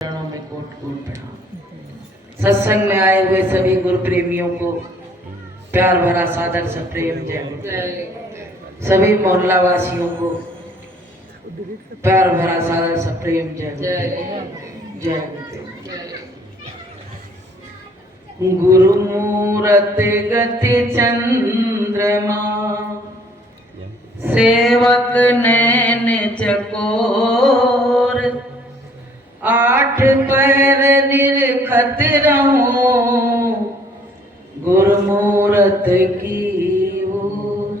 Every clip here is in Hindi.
चरणों में कोट कोट प्रणाम। सत्संग में आए हुए सभी गुरु प्रेमियों को प्यार भरा सादर से प्रेम जय। सभी मोहल्ला वासियों को प्यार भरा सादर से प्रेम जय जय। गुरु मूरत गति चंद्रमा सेवक नैन चकोर आठ पैर निरखत रहूं गुरुमूरत की ओर।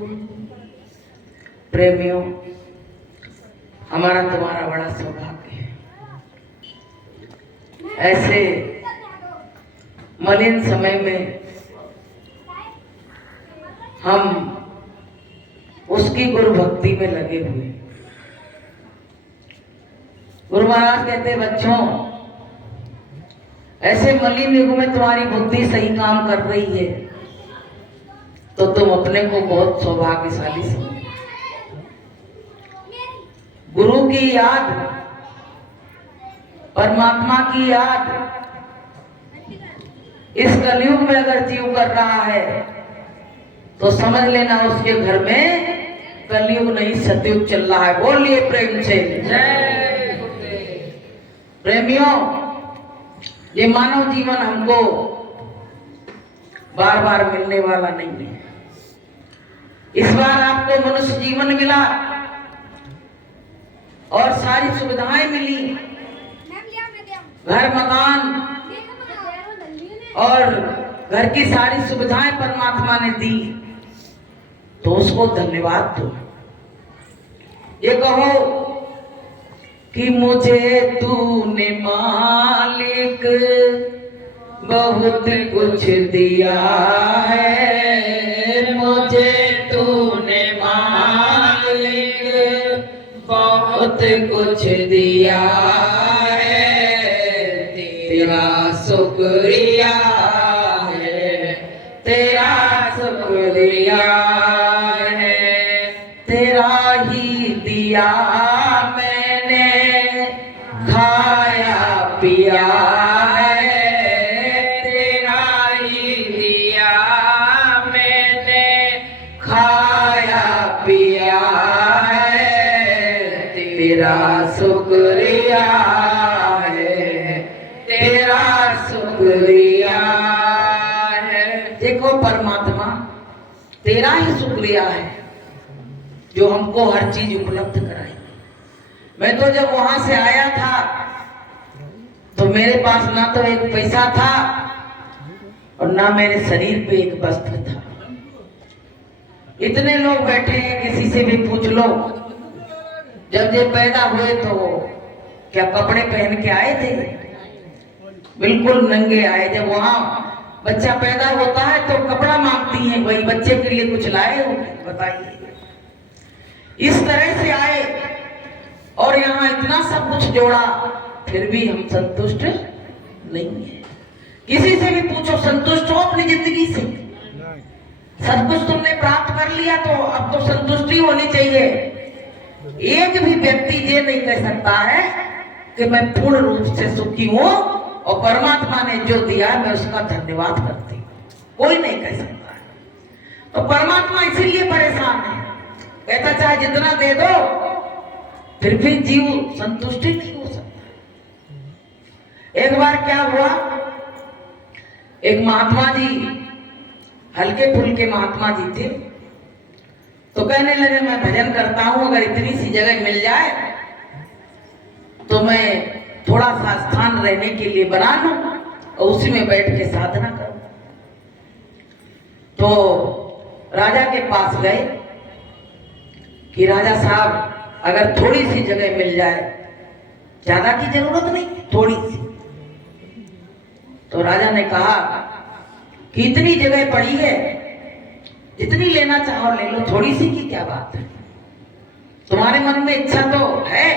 प्रेमियों, हमारा तुम्हारा बड़ा सौभाग्य है। ऐसे मलिन समय में हम उसकी गुरु भक्ति में लगे हुए। गुरु महाराज कहते बच्चों, ऐसे मलिन युग में तुम्हारी बुद्धि सही काम कर रही है तो तुम अपने को बहुत सौभाग्यशाली समझो। गुरु की याद, परमात्मा की याद इस कलयुग में अगर जीव कर रहा है तो समझ लेना उसके घर में कलयुग नहीं सतयुग चल रहा है। बोलिए प्रेम से जय। प्रेमियों, ये मानव जीवन हमको बार बार मिलने वाला नहीं है। इस बार आपको मनुष्य जीवन मिला और सारी सुविधाएं मिली, घर मकान और घर की सारी सुविधाएं परमात्मा ने दी, तो उसको धन्यवाद दो। ये कहो कि मुझे तूने मालिक बहुत कुछ दिया है, मुझे तूने मालिक बहुत कुछ दिया है। तेरा शुक्रिया है, तेरा शुक्रिया है, तेरा ही दिया पिया है, तेरा ही दिया मैंने खाया पिया है। तेरा शुक्रिया है, तेरा शुक्रिया है। देखो परमात्मा, तेरा ही शुक्रिया है जो हमको हर चीज उपलब्ध कराई। मैं तो जब वहां से आया था तो मेरे पास ना तो एक पैसा था और ना मेरे शरीर पे एक वस्त्र था। इतने लोग बैठे हैं, किसी से भी पूछ लो, जब ये पैदा हुए तो क्या कपड़े पहन के आए थे? बिल्कुल नंगे आए। जब वहां बच्चा पैदा होता है तो कपड़ा मांगती हैं, वही बच्चे के लिए कुछ लाए हो? बताइए। इस तरह से आए और यहाँ इतना सब कुछ जोड़ा, फिर भी हम संतुष्ट नहीं है। किसी से भी पूछो, संतुष्ट हो अपनी जिंदगी से? सब कुछ तुमने प्राप्त कर लिया तो अब तो संतुष्टि होनी चाहिए। एक भी व्यक्ति ये नहीं कह सकता है कि मैं पूर्ण रूप से सुखी हूं और परमात्मा ने जो दिया मैं उसका धन्यवाद करती हूँ। कोई नहीं कह सकता है। तो परमात्मा इसीलिए परेशान है, कहता चाहे जितना दे दो फिर भी जीव संतुष्टि नहीं हो सकता। एक बार क्या हुआ, एक महात्मा जी, हल्के फुल्के महात्मा जी थे, तो कहने लगे मैं भजन करता हूं, अगर इतनी सी जगह मिल जाए तो मैं थोड़ा सा स्थान रहने के लिए बना लूं और उसी में बैठ के साधना करूं। तो राजा के पास गए कि राजा साहब, अगर थोड़ी सी जगह मिल जाए, ज्यादा की जरूरत नहीं, थोड़ी सी। तो राजा ने कहा कि इतनी जगह पड़ी है, जितनी लेना चाहो ले लो, थोड़ी सी की क्या बात है? तुम्हारे मन में इच्छा तो है,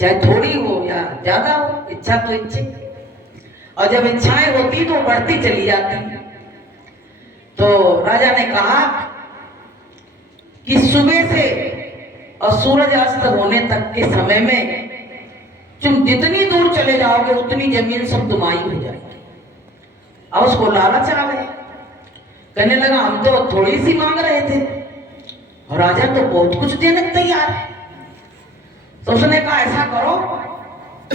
चाहे थोड़ी हो या ज्यादा हो, इच्छा तो इच्छा, और जब इच्छाएं होती तो बढ़ती चली जाती। तो राजा ने कहा कि सुबह से और सूरज अस्त होने तक के समय में तुम जितनी दूर चले जाओगे उतनी जमीन सब तुम्हारी हो जाएगी। अब उसको लालच आ गया, कहने लगा हम तो थोड़ी सी मांग रहे थे और राजा तो बहुत कुछ देने को तैयार है। तो उसने कहा ऐसा करो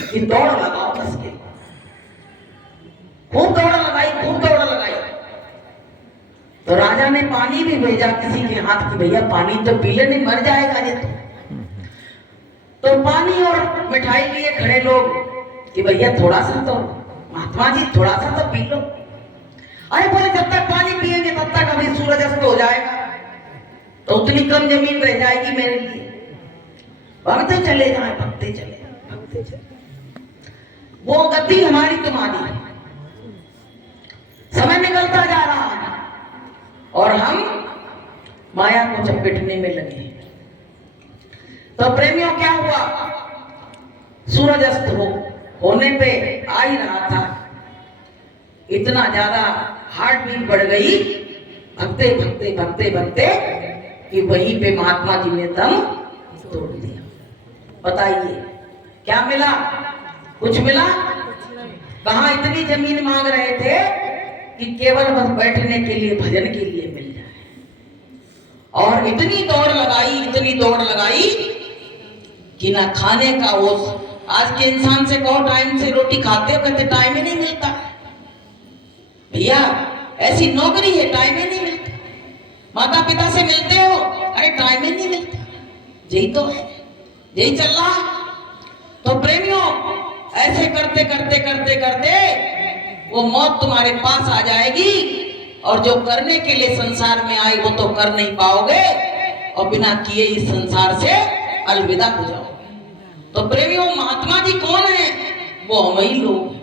कि दौड़ लगाओ कस के। खूब दौड़ लगाई, खूब दौड़ लगाई। तो राजा ने पानी भी भेजा किसी के हाथ की, भैया पानी तो पी ले, नहीं मर जाएगा ये तो पानी और मिठाई लिए खड़े लोग कि भैया थोड़ा सा तो, महात्मा जी थोड़ा सा तो पी लो। अरे बोले जब तक पानी पिएंगे तब तक अभी सूरज अस्त हो जाएगा, तो उतनी कम जमीन रह जाएगी मेरे लिए। भागते चले जाए, भागते चले, भागते चले। वो गति हमारी तुम्हारी, समय निकलता जा रहा है और हम माया को चपेटने में लगे। तो प्रेमियों क्या हुआ, सूरज अस्त होने पे आ ही रहा था, इतना ज्यादा हार्ट बीट बढ़ गई, भगते भगते भगते भगते कि वहीं पे महात्मा जी ने दम तोड़ दिया। बताइए क्या मिला? कुछ मिला? कहां इतनी जमीन मांग रहे थे कि केवल बस बैठने के लिए, भजन के लिए मिल जाए। और इतनी दौड़ लगाई, इतनी दौड़ लगाई कि ना खाने का वो, आज के इंसान से कहो टाइम से रोटी खाते हो, कहते टाइम ही नहीं मिलता भैया, ऐसी नौकरी है टाइम ही नहीं मिलता। माता पिता से मिलते हो, अरे टाइम ही नहीं मिलता। यही तो है, यही चल रहा है। तो प्रेमियों ऐसे करते करते करते करते वो मौत तुम्हारे पास आ जाएगी और जो करने के लिए संसार में आए वो तो कर नहीं पाओगे और बिना किए इस संसार से अलविदा हो जाओगे। तो प्रेमियों महात्मा जी कौन है? वो हम ही लोग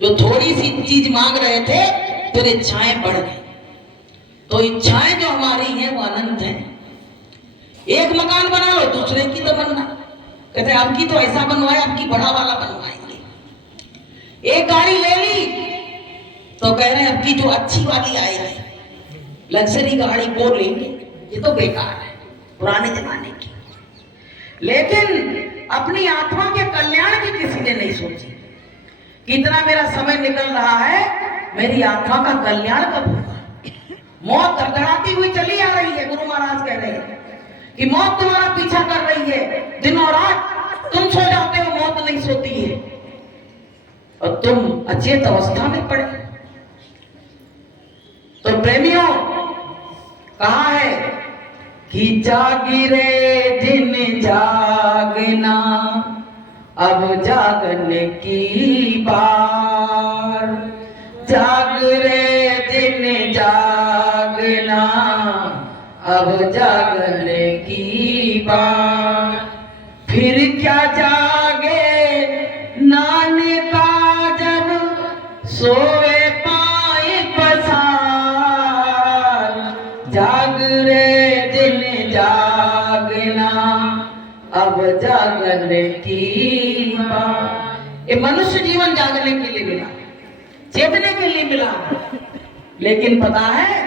जो थोड़ी सी चीज मांग रहे थे फिर इच्छाएं बढ़ गई। तो इच्छाएं जो हमारी हैं वो अनंत हैं। एक मकान बना लो, दूसरे की तो बनना, कहते आपकी तो ऐसा बनवाए, आपकी बड़ा वाला बनवाएंगे। एक गाड़ी ले ली तो कह रहे हैं आपकी जो अच्छी वाली आई है, लग्जरी गाड़ी वो लेंगे, ये तो बेकार है, पुराने जमाने की। लेकिन अपनी आत्मा के कल्याण की किसी ने नहीं सोची। कितना मेरा समय निकल रहा है, मेरी आत्मा का कल्याण कब होगा? मौत धड़धड़ाती हुई चली आ रही है। गुरु महाराज कह रहे हैं कि मौत तुम्हारा पीछा कर रही है, दिन और रात तुम सो जाते हो, मौत नहीं सोती है और तुम अचेत अवस्था में पड़े। तो प्रेमियों कहा है कि जागी रे दिन जागना, अब जागने की बार, जाग रे दिन जागना, अब जागने की बार। फिर क्या जागे नानका जब सोए पाए पसार, जाग रे दिन जागना, अब जागने की बात। ये मनुष्य जीवन जागने के लिए मिला, चेतने के लिए मिला, लेकिन पता है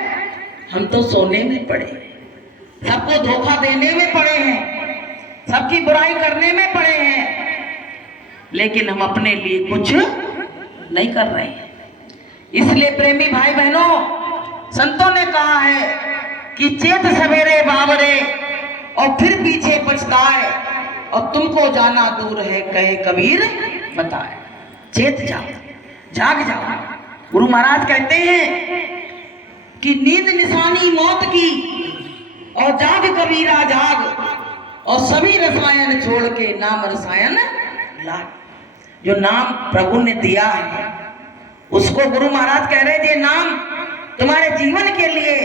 हम तो सोने में पड़े, सबको धोखा देने में पड़े हैं, सबकी बुराई करने में पड़े हैं, लेकिन हम अपने लिए कुछ नहीं कर रहे हैं। इसलिए प्रेमी भाई बहनों, संतों ने कहा है कि चेत सवेरे बावरे और फिर पीछे पछताए, और तुमको जाना दूर है कहे कबीर बताए। चेत जाओ, जाग जाओ। गुरु महाराज कहते हैं कि नींद निशानी मौत की और जाग कबीरा जाग, और सभी रसायन छोड़ के नाम रसायन लाग। जो नाम प्रभु ने दिया है उसको गुरु महाराज कह रहे थे, नाम तुम्हारे जीवन के लिए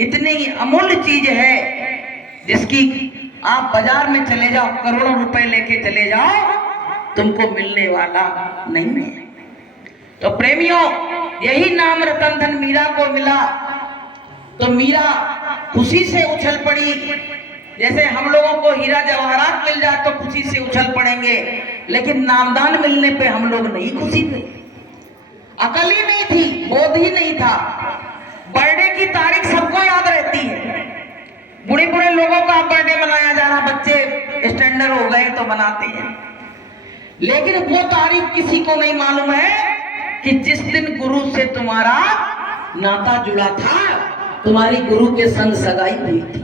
इतनी अमूल्य चीज है जिसकी आप बाजार में चले जाओ, करोड़ों रुपए लेके चले जाओ, तुमको मिलने वाला नहीं है। तो प्रेमियों यही नाम रतन धन मीरा को मिला, तो मीरा खुशी से उछल पड़ी। जैसे हम लोगों को हीरा जवाहरात मिल जाए तो खुशी से उछल पड़ेंगे, लेकिन नामदान मिलने पे हम लोग नहीं खुशी थे। अकल ही नहीं थी, बोध ही नहीं था। बर्थडे की तारीख सबको याद रहती है, बूढ़े बूढ़े लोगों का बर्थडे मनाया जा रहा, बच्चे स्टैंडर्ड हो गए तो मनाते हैं, लेकिन वो तारीफ किसी को नहीं मालूम है कि जिस दिन गुरु से तुम्हारा नाता जुड़ा था, तुम्हारी गुरु के संग सगाई हुई थी,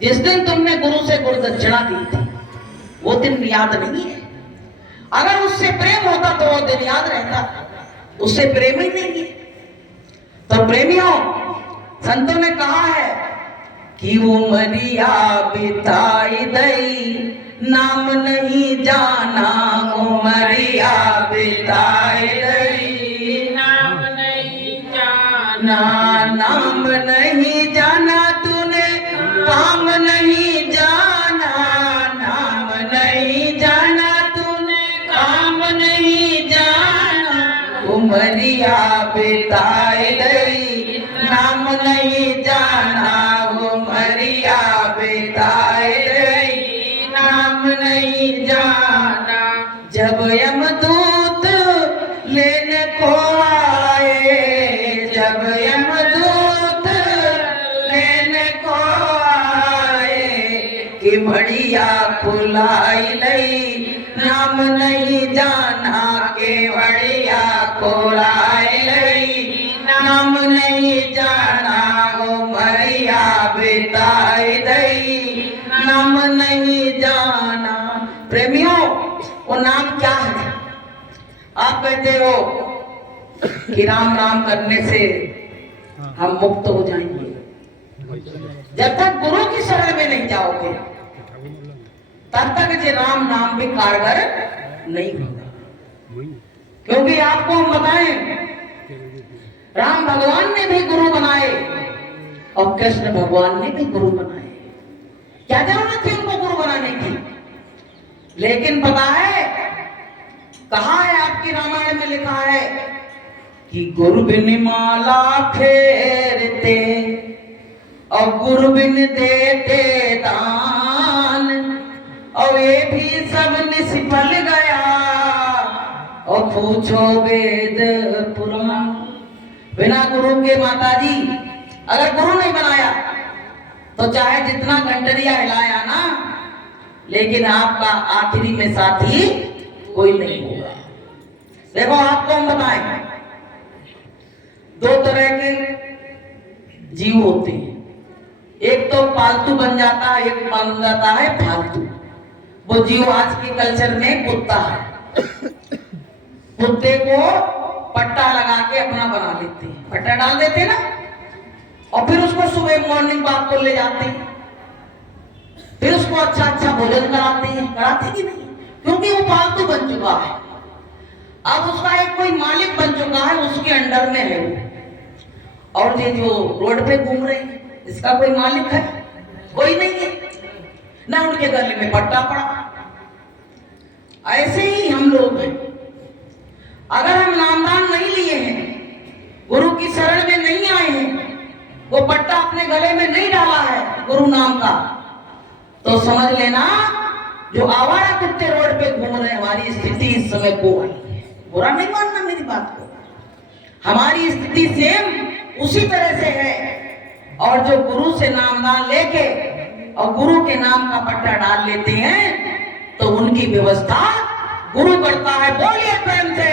जिस दिन तुमने गुरु से गुरुदक्षिणा दी थी, वो दिन याद नहीं है। अगर उससे प्रेम होता तो वो दिन याद रहता, उससे प्रेम ही नहीं है। तो प्रेमियों, संतों ने कहा है कि उमरिया बिताई दई नाम नहीं जाना, उमरिया बिताई दई नाम नहीं जाना, नाम नहीं जाना तूने, काम नहीं जाना, नाम नहीं जाना तूने, काम नहीं जाना, उमरिया बिताई दई नाम नहीं जाना, उमरिया बिताई दई नाम नहीं जाना। जब यमदूत लेने को आए, जब यमदूत लेने को आए, कि बढ़िया खुलाई लई नाम नहीं जाना, के बढ़िया खुलाई लई नाम नहीं जाना, उमरिया बिताई दई नाम नहीं जाना। प्रेमियों, वो नाम क्या है? आप कहते हो कि राम नाम करने से हम मुक्त हो जाएंगे। जब तक गुरु की शरण में नहीं जाओगे तब तक ये राम नाम भी कारगर नहीं होगा। क्योंकि आपको हम बताएं, राम भगवान ने भी गुरु बनाए और कृष्ण भगवान ने भी गुरु बनाए। क्या जरूरत थी उनको गुरु बनाने की? लेकिन पता है, कहा है आपकी रामायण में लिखा है कि गुरु बिन माला फेरते और गुरु बिन देते दान, और ये भी सब निष्फल गया और पूछो वेद पुराण। बिना गुरु के माताजी, अगर गुरु नहीं बनाया तो चाहे जितना घंटरिया हिलाया ना, लेकिन आपका आखिरी में साथी कोई नहीं होगा। देखो, आपको हम बताएं, दो तरह के जीव होते हैं, एक तो पालतू बन जाता है, एक बन जाता है फालतू। वो जीव आज के कल्चर में कुत्ता है। कुत्ते को पट्टा लगा के अपना बना लेते हैं, पट्टा डाल देते हैं ना, और फिर उसको सुबह मॉर्निंग वॉक को ले जाते हैं, फिर उसको अच्छा अच्छा भोजन कराते हैं, कराते कि नहीं? क्योंकि वो पालतू बन चुका है। अब उसका एक कोई मालिक बन चुका है, उसके अंडर में है वो। और ये जो रोड पे घूम रहे हैं, इसका कोई मालिक है? कोई नहीं है ना, उनके गले में पट्टा पड़ा। ऐसे ही हम लोग हैं। अगर हम नामदान नहीं लिए हैं, गुरु की शरण में नहीं आए हैं, वो पट्टा अपने गले में नहीं डाला है गुरु नाम का, तो समझ लेना जो आवारा कुत्ते रोड पे घूम रहे हैं, हमारी स्थिति इस समय वो है। बुरा नहीं मानना मेरी बात को, हमारी स्थिति सेम उसी तरह से है। और जो गुरु से नामदान लेके और गुरु के नाम का पट्टा डाल लेते हैं, तो उनकी व्यवस्था गुरु करता है। बोलिए प्रेम से।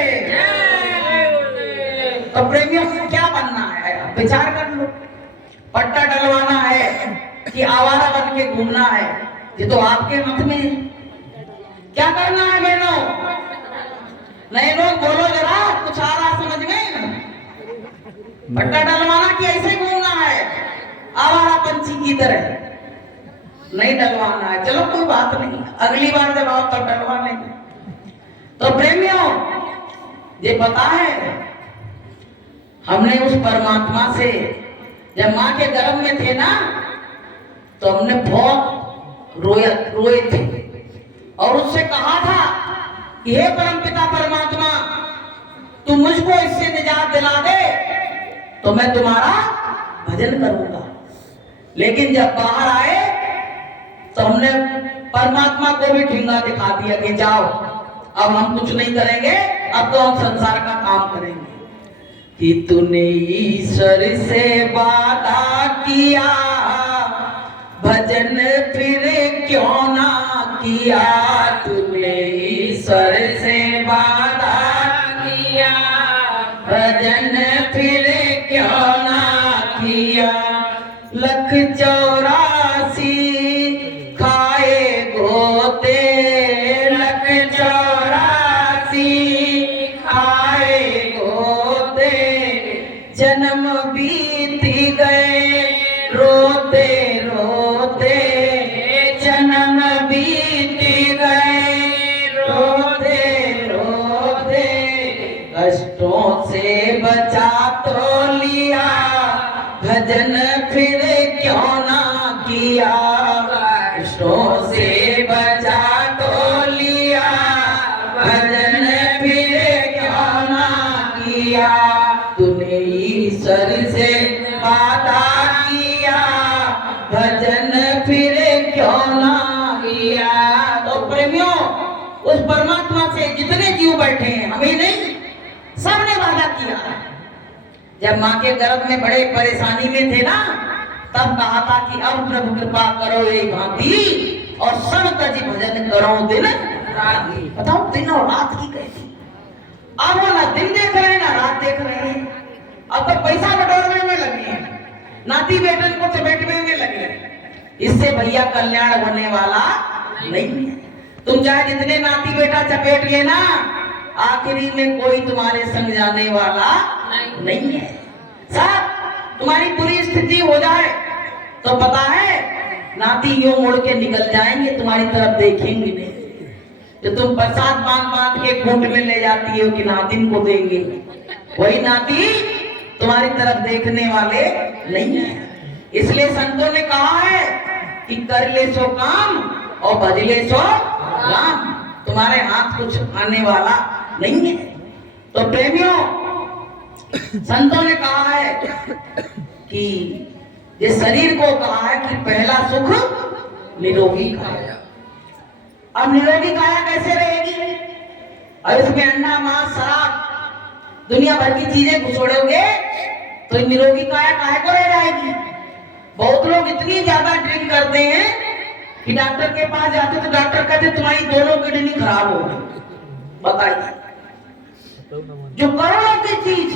तो प्रेमियों को क्या बनना है? विचार कर लो, पट्टा डलवाना है कि आवारा बन के घूमना है, ये तो आपके मत में है। क्या करना है बहनों? नए लोग बोलो जरा, कुछ आ रहा समझ में? पट्टा डलवाना कि ऐसे घूमना है आवारा पंछी की तरह? नहीं डलवाना है। चलो कोई बात नहीं, अगली बार जब आओ तब डलवा लेंगे। तो प्रेमियों, ये पता है, हमने उस परमात्मा से जब माँ के गर्भ में थे ना, तो हमने बहुत रोए थे और उससे कहा था कि हे परमपिता परमात्मा, तू मुझको इससे निजात दिला दे तो मैं तुम्हारा भजन करूंगा। लेकिन जब बाहर आए तो हमने परमात्मा को भी ठिंगा दिखा दिया कि जाओ, अब हम कुछ नहीं करेंगे, अब तो हम संसार का काम करेंगे। कि तूने ईश्वर से वादा किया, भजन फिर क्यों ना किया? तूने ईश्वर भजन फिर क्यों ना किया, 184 खाए गोते, 184 खाए गोते, जन्म बीती गए रोते रोते, जन्म बीती गए रोते रोते, कष्टों से बचा तो लिया, भजन फिर क्यों ना किया, कष्टों से बचा तो लिया, भजन फिर क्यों ना किया, तूने ईश्वर से वादा किया, भजन फिर क्यों ना किया। तो प्रेमियों, उस परमात्मा से जितने जीव बैठे हैं, हमें नहीं, सबने वादा किया। जब माँ के गर्भ में बड़े परेशानी में थे ना, तब कहा था कि अब प्रभु कृपा करो ये भांति, और सब तज भजन करो दिन रात। बताओ, दिन और रात की कैसी। अब वो ना दिन देख रहे हैं ना रात देख रहे हैं। अब तो पैसा बटोरने में लगे हैं, नाती बेटन को चपेटने में लगे हैं। इससे भैया कल्याण होने वाला नहीं है। तुम चाहे जितने नाती बेटा चपेट लेना, आखिरी में कोई तुम्हारे संग जाने वाला नहीं है। साहब, तुम्हारी बुरी स्थिति हो जाए तो पता है नाती यूं मुड़ के निकल जाएंगे, तुम्हारी तरफ देखेंगे नहीं। जो तुम प्रसाद बांध बांध के खूंट में ले जाती हो कि नातिन को देंगे, वही नाती तुम्हारी तरफ देखने वाले नहीं है। इसलिए संतों ने कहा है कि कर ले सो काम और भज ले सो राम, तुम्हारे हाथ कुछ आने वाला नहीं है। तो प्रेमियों, संतों ने कहा है कि ये शरीर को कहा है कि पहला सुख निरोगी काया। अब निरोगी काया कैसे रहेगी? और इसमें अंडा मांस शराब दुनिया भर की चीजें घुसोड़ोगे तो निरोगी काया काहे को रह जाएगी। बहुत लोग इतनी ज्यादा ड्रिंक करते हैं कि डॉक्टर के पास जाते तो डॉक्टर कहते तुम्हारी दोनों किडनी खराब हो गई। बताइए, जो करोड़ों की चीज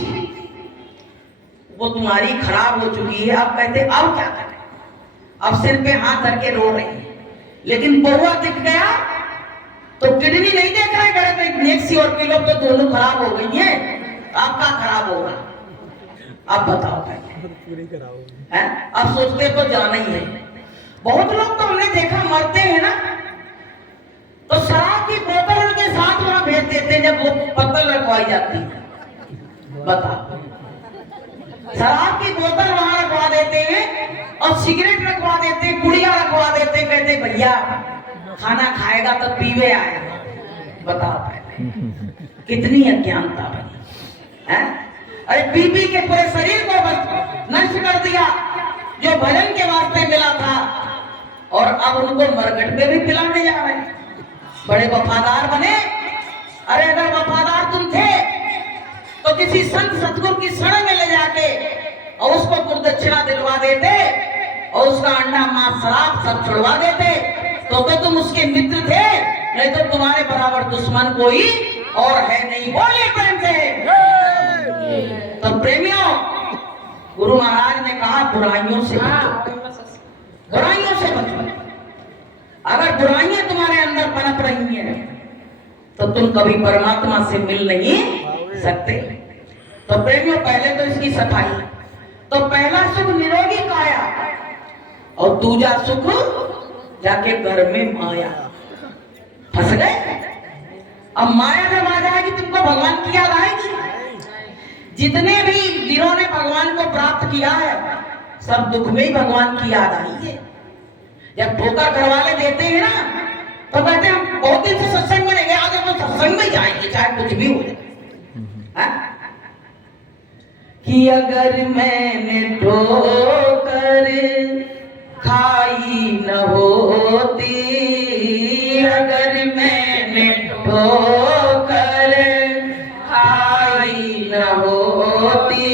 वो तुम्हारी खराब हो चुकी है, अब कहते अब क्या करें, अब सिर पे हाथ धर के रो रही है। लेकिन बहुआ दिख गया तो किडनी नहीं देख रहे, कहते नेक्सी और किलो तो दोनों खराब हो गई है, आपका खराब होगा। अब बताओ है? अब सोचते तो जाना ही है। बहुत लोग तो हमने देखा मरते हैं ना, तो शराब की बोतल उनके साथ वहां भेज देते हैं जब वो पत्तल रखवाई जाती है। बताओ, शराब की बोतल वहां रखवा देते हैं और सिगरेट रखवा देते हैं, पुड़िया रखवा देते हैं, कहते भैया खाना खाएगा तो पीवे आएगा। बताओ पहले कितनी अज्ञानता बनी है। अरे पी पी के पूरे शरीर को नष्ट कर दिया जो भजन के वास्ते मिला था, और अब उनको मरघट में भी पिलाने जा रहे हैं। बड़े वफादार बने। अरे अगर वफादार तुम थे तो किसी संत सतगुरु की शरण में ले जाके और उसको गुरुदक्षिणा दिलवा देते और उसका अंडा मांस शराब सब छुड़वा देते, तो तुम उसके मित्र थे। नहीं तो तुम्हारे बराबर दुश्मन कोई और है नहीं। बोलिए प्रेम से। तो प्रेमियों, गुरु महाराज ने कहा बुराइयों से बचो, बुराइयों से बचो। अगर बुराइयां तुम्हारे अंदर पनप रही हैं तो तुम कभी परमात्मा से मिल नहीं सकते। तो प्रेमियों, पहले तो इसकी सफाई। तो पहला सुख निरोगी काया और दूजा सुख जाके घर में माया। फंस गए। अब माया जब आ जाएगी तुमको भगवान की याद आएगी। जितने भी वीरों ने भगवान को प्राप्त किया है सब दुख में ही भगवान की याद आई है। जब धोखा घर वाले देते हैं ना तो कहते हैं हम बहुत दिन से सत्संग में नहीं गए, आज तो सत्संग में जाएंगे चाहे कुछ भी हो जाए। कि अगर मैंने ठोकर खाई न होती, अगर मैंने ठोकर खाई न होती,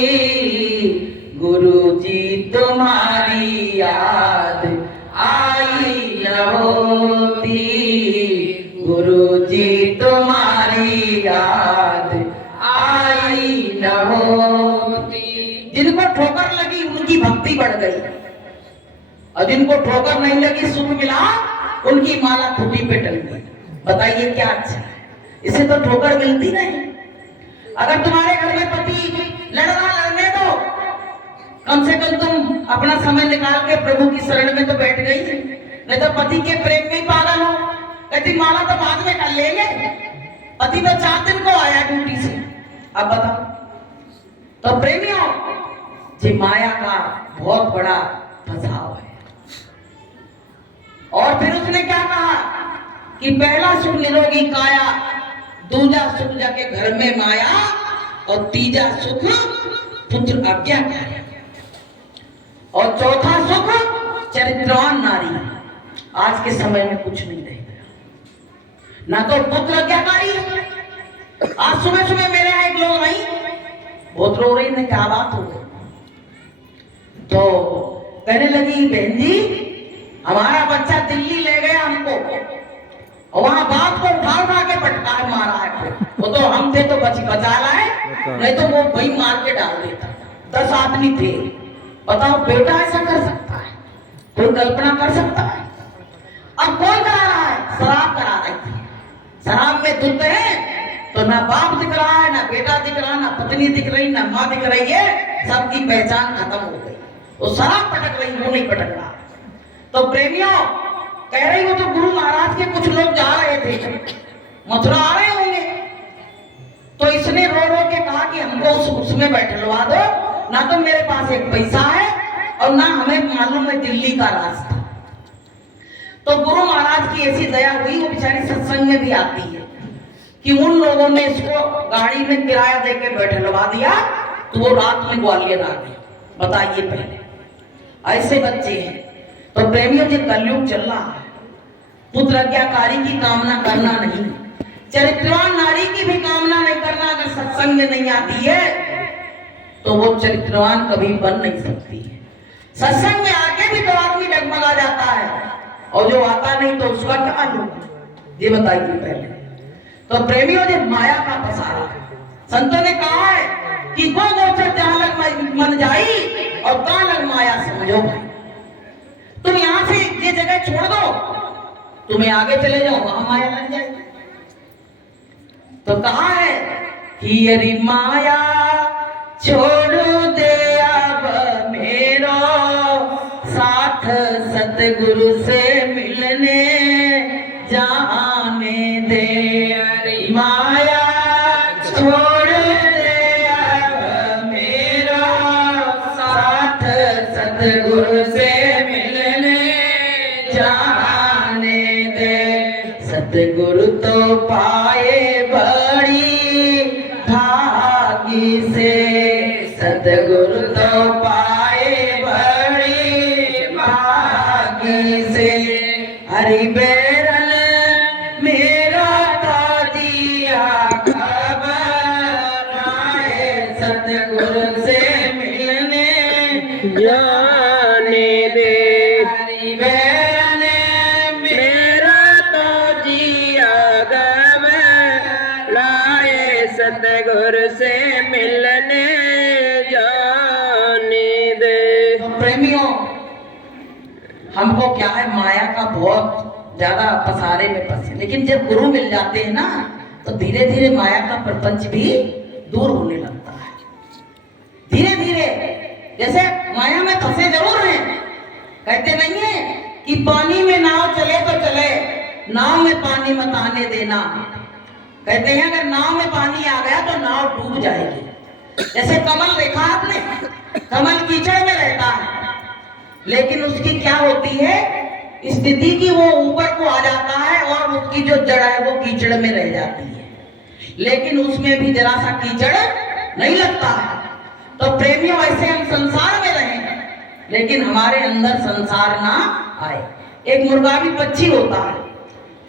गुरुजी तुम्हारी याद आई न होती, गुरुजी तुम्हारी याद आई न होती। ठोकर लगी उनकी भक्ति बढ़ गई, और जिनको ठोकर नहीं लगी, सुख मिला, उनकी माला खुटी पे टंग गई। बताइए क्या अच्छा है? इसे तो ठोकर मिलती नहीं। अगर तुम्हारे घर में पति लड़ने दो, कम से कम तुम अपना समय निकाल के प्रभु की शरण में तो बैठ गई, नहीं तो पति के प्रेम में ही पागल हो, कहती माला तो बाद में कर लेंगे, पति तो 4 दिन को आया ड्यूटी से। अब बताओ, तो प्रेमियों, ये माया का बहुत बड़ा फंसाव है। और फिर उसने क्या कहा कि पहला सुख निरोगी काया, दूजा सुख जाके घर में माया, और तीजा सुख पुत्र आज्ञाकारी, और चौथा सुख चरित्रवान नारी। आज के समय में कुछ नहीं रह गया, ना तो पुत्र आज्ञाकारी। आज सुबह सुबह मेरे यहाँ एक लोग आई, बहुत रो रही, ने क्या बात हो गई, तो कहने लगी बहन जी, हमारा बच्चा दिल्ली ले गया हमको, और वहां बाप को उठा उठा के पटकार मारा है। वो तो हम थे तो बचा लाए, नहीं तो वो वही मार के डाल देता। 10 आदमी थे। बताओ, बेटा ऐसा कर सकता है? कोई कल्पना कर सकता है? अब कौन करा रहा है? शराब करा रही थी। शराब में धुत है तो ना बाप दिख रहा है, ना बेटा दिख रहा, ना पत्नी दिख रही, ना माँ दिख रही है, सबकी पहचान खत्म हो गई। वो शराब पटक रही, वो नहीं पटक रहा। तो प्रेमियों, कह रही हो तो गुरु महाराज के कुछ लोग जा रहे थे, मथुरा आ रहे होंगे, तो इसने रो रो के कहा कि हमको उसमें बैठलवा दो, ना तो मेरे पास एक पैसा है और ना हमें मालूम है दिल्ली का रास्ता। तो गुरु महाराज की ऐसी दया हुई, वो बेचारी सत्संग में भी आती है, कि उन लोगों ने इसको गाड़ी में किराया देके बैठलवा दिया, तो वो रात में ग्वालियर आ गए। बताइए, पहले ऐसे बच्चे हैं। तो प्रेमियों, जो कलयुग चल रहा है, पुत्र आज्ञाकारी की कामना करना नहीं, चरित्रवान नारी की भी कामना नहीं करना। अगर सत्संग में नहीं आती है तो वो चरित्रवान कभी बन नहीं सकती है। सत्संग में आके भी तो आदमी डगमगा जाता है, और जो आता नहीं तो उसका क्या होगा, ये बताइए पहले। तो प्रेमियों, जो माया का पसारा है, संतों ने कहा है कि गो गोचर जहां लग मन जाई, और कहां लग माया समझो भाई। तुम यहां से ये जगह छोड़ दो, तुम्हें आगे चले जाओ, वहां माया लग जाएगी। तो कहा है कि अरे माया छोड़ दे अब मेरो, साथ सतगुरु से मिलने जाने दे। अरे माया छोड़ दे अब मेरो, साथ सतगुरु से जाने दे। सतगुरु तो पाए बड़ी भागी से, सतगुरु तो पाए बड़ी भागी से। हरि बैरन मेरा तो दिया खबर आए, सतगुरु से मिलने जाने दे। हरि बैरन मेरा तो जिया गवर लाए, सतगुरु से मिलने जाने दे। तो प्रेमियों, हमको क्या है, माया का बहुत ज्यादा पसारे में फंसे, लेकिन जब गुरु मिल जाते हैं ना, तो धीरे धीरे माया का प्रपंच भी दूर होने लगता है। धीरे धीरे, जैसे माया में फंसे जरूर हैं, कहते नहीं है कि पानी में नाव चले तो चले, नाव में पानी मत आने देना। कहते हैं अगर नाव में पानी आ गया तो नाव डूब जाएगी। जैसे कमल देखा आपने, कमल कीचड़ में रहता है, लेकिन उसकी क्या होती है स्थिति की, वो ऊपर को आ जाता है और उसकी जो जड़ है वो कीचड़ में रह जाती है, लेकिन उसमें भी जरा सा कीचड़ नहीं लगता है। तो प्रेमियों, ऐसे हम संसार में रहें, लेकिन हमारे अंदर संसार ना आए। एक मुर्गा भी पक्षी होता है,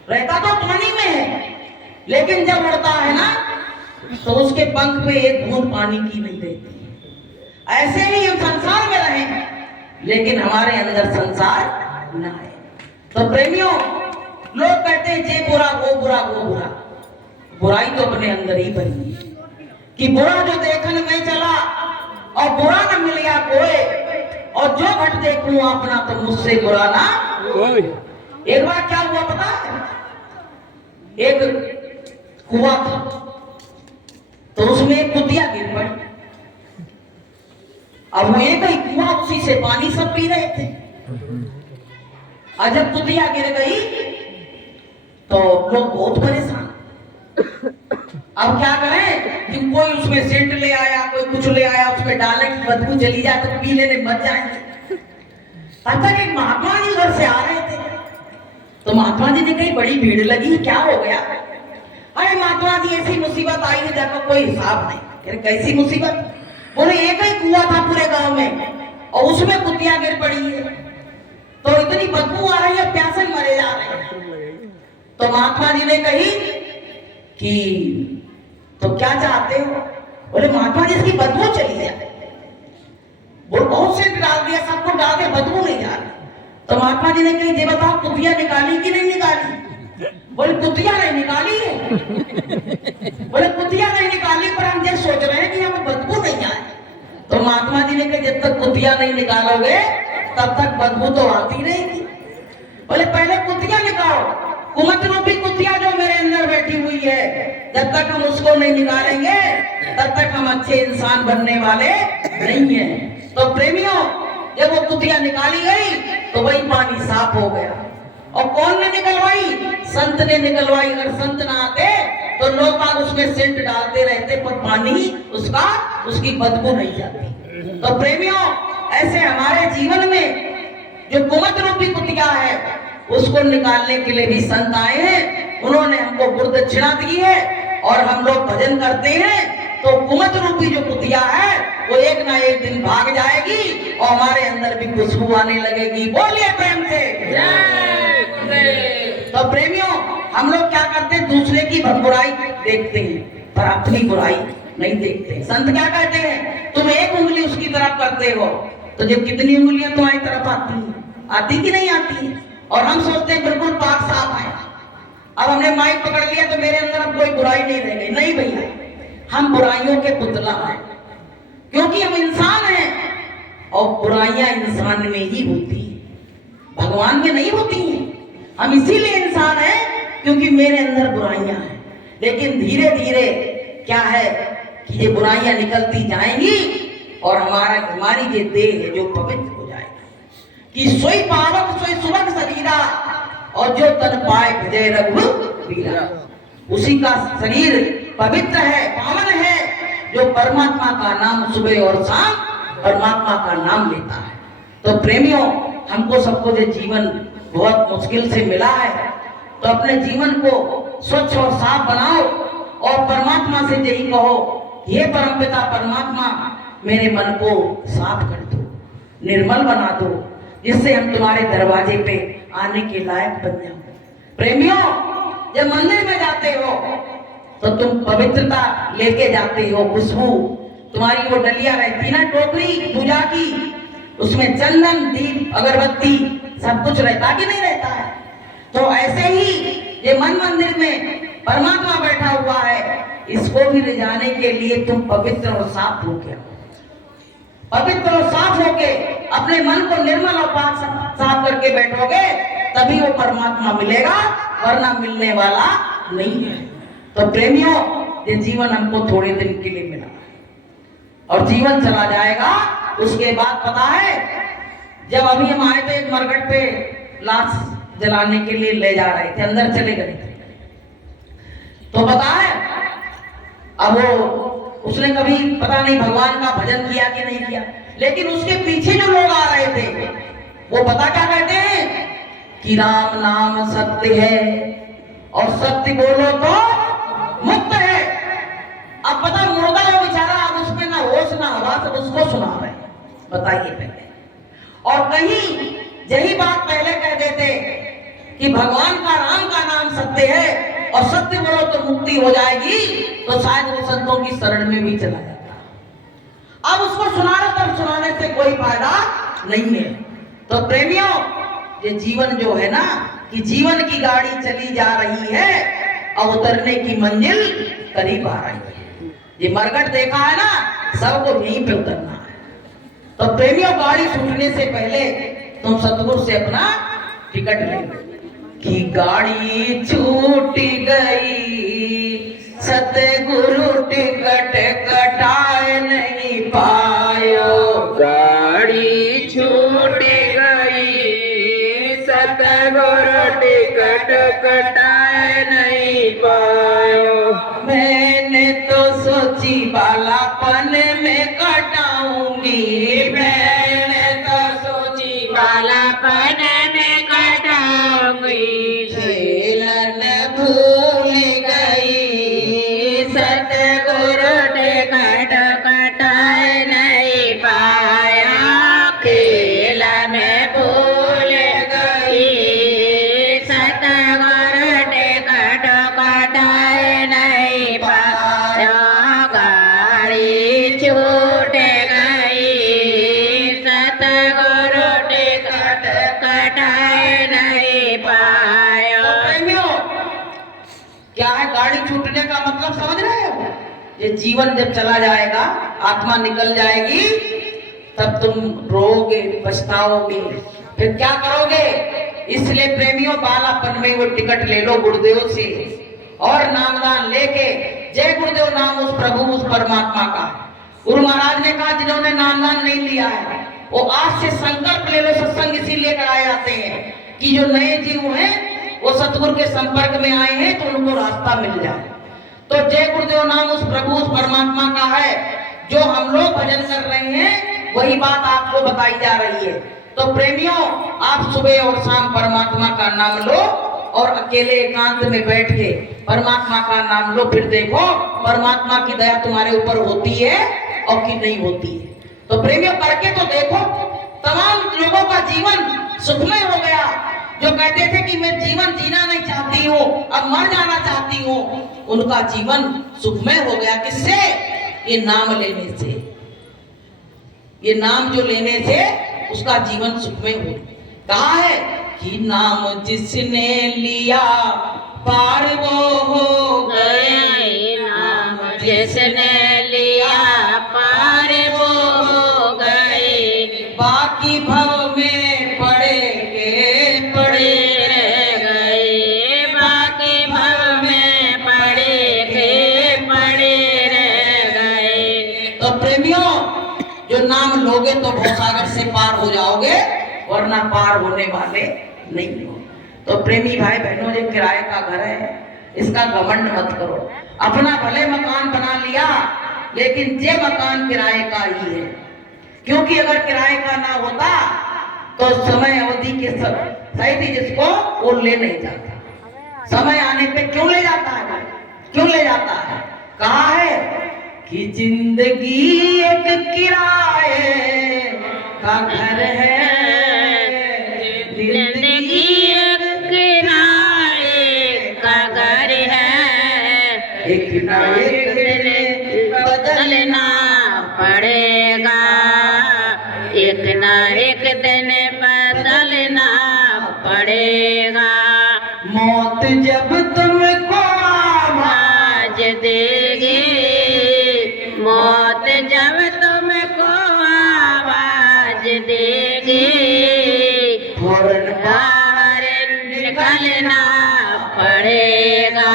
रहता तो पानी में है, लेकिन जब उड़ता है ना, तो उसके पंख पे एक बूंद पानी की नहीं रहती। ऐसे ही हम संसार में रहें, लेकिन हमारे अंदर संसार ना आए। तो प्रेमियों, लोग कहते हैं जे बुरा वो बुरा वो बुरा, बुराई तो अपने अंदर ही भरी है, कि बुरा जो देखने में चला और बुरा न मिल गया कोई, और जो घट देखूं अपना तो मुझसे बुरा ना कोई। एक बार क्या हुआ पता है, एक कुआं था तो उसमें एक कुतिया गिर पड़ी। अब वो एक ही कुआं, उसी से पानी सब पी रहे थे। और जब कुतिया गिर गई तो लोग बहुत परेशान। अब क्या करें कि कोई उसमें सेंट ले आया, कोई कुछ ले आया, उसमें डाले की बदबू चली जाए तो पी लेने मर जाएंगे। तब तक एक महात्मा जी घर से आ रहे थे, तो महात्मा जी ने कही बड़ी भीड़ लगी, क्या हो गया? अरे महात्मा जी ऐसी मुसीबत आई है जिसका कोई हिसाब नहीं। अरे कैसी मुसीबत? बोले एक ही कुआं था पूरे गांव में और उसमें कुतिया गिर पड़ी है, तो इतनी बदबू आ रही है, प्यासे मरे जा रहे हैं। तो महात्मा जी ने कही कि तो क्या चाहते हो? बोले महात्मा जी इसकी बदबू चली जाए। वो बहुत से डाल दिया, सबको डाल दिया, बदबू नहीं जा रही। तो महात्मा जी ने कही ये बताओ कुतिया निकाली कि नहीं निकाली? बोले कुतिया नहीं निकाली है। बोले कुतिया नहीं निकाली, पर हम ये सोच रहे हैं कि हमें बदबू नहीं आए। तो महात्मा जी ने कहा जब तक कुतिया नहीं निकालोगे तब तक बदबू तो आती रहेगी। बोले पहले कुतिया निकालो, कुमत रूपी कुतिया जो मेरे अंदर बैठी हुई है, जब तक हम उसको नहीं निकालेंगे तब तक हम अच्छे इंसान बनने वाले नहीं हैं। तो प्रेमियों, जब वो कुतिया निकाली गई तो वही पानी साफ हो गया। और कौन ने निकलवाई? संत ने निकलवाई। अगर संत ना आते तो लोग बाग उसमें सेंट डालते रहते, पर पानी उसकी बदबू नहीं जाती। तो प्रेमियों, ऐसे हमारे जीवन में जो कुमत रूपी कुतिया है उसको निकालने के लिए भी संत आए हैं। उन्होंने हमको गुरुदक्षिणा दी है और हम लोग भजन करते हैं, तो कुमत रूपी जो कुतिया है वो एक ना एक दिन भाग जाएगी और हमारे अंदर भी खुशबू आने लगेगी। बोलिए प्रेम से। तो प्रेमियों, हम लोग क्या करते हैं? दूसरे की बुराई देखते हैं पर अपनी बुराई नहीं देखते। संत क्या कहते हैं? तुम एक उंगली उसकी तरफ करते हो तो जब कितनी उंगलियां तुम्हारी तरफ आती हैं? आती कि नहीं आती है? और हम सोचते हैं बिल्कुल पाक साफ है, अब हमने माइक पकड़ लिया तो मेरे अंदर अब कोई बुराई नहीं रह गई। नहीं भैया, हम बुराइयों के पुतला हैं, क्योंकि हम इंसान हैं और बुराइयां इंसान में ही होती है, भगवान में नहीं होती हैं। हम इसीलिए इंसान हैं क्योंकि मेरे अंदर बुराइयां हैं। लेकिन धीरे धीरे क्या है कि ये बुराइयां निकलती जाएंगी और हमारी ये देह है जो पवित्र हो जाएगी। कि सोई पावक सोई सुलभ शरीरा, और जो तन पाए भजय रघुवीरा। उसी का शरीर पवित्र है, पावन है, जो परमात्मा का नाम सुबह और शाम परमात्मा का नाम लेता है। तो प्रेमियों, हमको सबको जो जीवन बहुत मुश्किल से मिला है, तो अपने जीवन को स्वच्छ और साफ बनाओ और परमात्मा से यही कहो, हे परमपिता परमात्मा, मेरे मन को साफ कर दो, निर्मल बना दो, जिससे हम तुम्हारे दरवाजे पे आने के लायक बन जाओ। प्रेमियों, जब मंदिर में जाते हो तो तुम पवित्रता लेके जाते हो, खुशबू तुम्हारी वो डलिया रहती ना, टोकरी पूजा की, उसमें चंदन दीप अगरबत्ती सब कुछ रहता कि नहीं रहता है? तो ऐसे ही ये मन मंदिर में परमात्मा बैठा हुआ है, इसको भी ले जाने के लिए तुम पवित्र और साफ होके, पवित्र और साफ होके अपने मन को निर्मल और पाक साफ करके बैठोगे, तभी वो परमात्मा मिलेगा, वरना मिलने वाला नहीं है। तो प्रेमियों, ये जीवन हमको थोड़े दिन के लिए मिला और जीवन चला जाएगा। उसके बाद पता है, जब अभी हम आए थे एक मरघट पे लाश जलाने के लिए ले जा रहे थे, अंदर चले गए थे, तो पता है अब वो उसने कभी पता नहीं भगवान का भजन किया कि नहीं किया, लेकिन उसके पीछे जो लोग आ रहे थे वो पता क्या कहते हैं कि राम नाम सत्य है और सत्य बोलो तो मुक्त है। अब पता मुर्दा वो बेचारा, अब उसमें ना होश ना हवा, सब उसको सुना रहे हैं। बताइए पहले, और कहीं यही बात पहले कह देते कि भगवान का राम का नाम सत्य है और सत्य बोलो तो मुक्ति हो जाएगी, तो शायद वो संतों की शरण में भी चला जाता। अब उसको सुनाने तब सुनाने से कोई फायदा नहीं है। तो प्रेमियों, ये जीवन जो है ना, कि जीवन की गाड़ी चली जा रही है और उतरने की मंजिल करीब आ रही है। ये मरघट देखा है ना, सबको यहीं पे उतरना है। तो प्रेमियों, गाड़ी छूटने से पहले तुम सतगुरु से अपना टिकट ले कि गाड़ी छूट गई, सतगुरु टिकट कटाए नहीं पायो। गाड़ी छूट गई, सतगुरु टिकट कटाए नहीं पायो। मैंने तो सोची बालापन में कटाऊंगी, मैंने तो सोची बालापन में कटाऊंगी। खेलन भूल गई, सतगुरु टिकट कटाए नहीं पाया। खेल में भूल गई, सतगुरु टिकट कटाए नहीं पाया। गाड़ी छूट गई, सतगुरु टिकट कटाए नहीं पाया। प्रेमियों, क्या है गाड़ी छूटने का मतलब, समझ रहे हो? ये जीवन जब चला जाएगा, आत्मा निकल जाएगी, तब तुम रोओगे, पछताओगे, फिर क्या करोगे? इसलिए प्रेमियों, बालापन में वो टिकट ले लो गुरुदेव से और नामदान लेके जय गुरुदेव नाम उस प्रभु उस परमात्मा का। गुरु महाराज ने कहा जिन्होंने नामदान नहीं लिया है वो आज से संकल्प ले लो। सत्संग इसीलिए कराए जाते हैं कि जो नए जीव हैं वो सतगुरु के संपर्क में आए हैं तो उनको रास्ता मिल जाए। तो जय गुरुदेव नाम उस प्रभु उस परमात्मा का है। जो हम लोग भजन कर रहे हैं वही बात आपको बताई जा रही है। तो प्रेमियों, आप सुबह और शाम परमात्मा का नाम लो और अकेले एकांत में बैठ के परमात्मा का नाम लो, फिर देखो परमात्मा की दया तुम्हारे ऊपर होती है और कि नहीं होती है। तो प्रेमियों, करके तो देखो। तमाम लोगों का जीवन सुखमय हो गया। जो कहते थे कि मैं जीवन जीना नहीं चाहती हूँ, अब मर जाना चाहती हूँ, उनका जीवन सुखमय हो गया। किससे? ये नाम लेने से। ये नाम जो लेने से उसका जीवन सुखमय हो। कहा है कि नाम जिसने लिया पार वो हो गए, नाम जिसने लिया पार वो हो गए। बाकी भव में पड़े के पड़े रह गए, बाकी भव में पड़े के पड़े रह गए। तो प्रेमियों, जो नाम लोगे तो भवसागर से पार हो जाओगे, वरना पार होने वाले नहीं हो। तो प्रेमी भाई बहनों, जो किराए का घर है इसका घमंड मत करो। अपना भले मकान बना लिया, लेकिन ये मकान किराए का ही है। क्योंकि अगर किराए का ना होता तो समय अवधि के सहित जिसको वो ले नहीं जाता। समय आने पे क्यों ले जाता है? क्यों ले जाता है? कहा है कि जिंदगी एक किराए का घर है, जिंदगी एक किराए का घर है। एक ना एक दिन बदलना पड़ेगा, एक ना एक दिन बदलना पड़ेगा। मौत जब तुमको आवाज देगी, मौत जब तुमको आवाज देगी, फौरन बाहर निकलना पड़ेगा,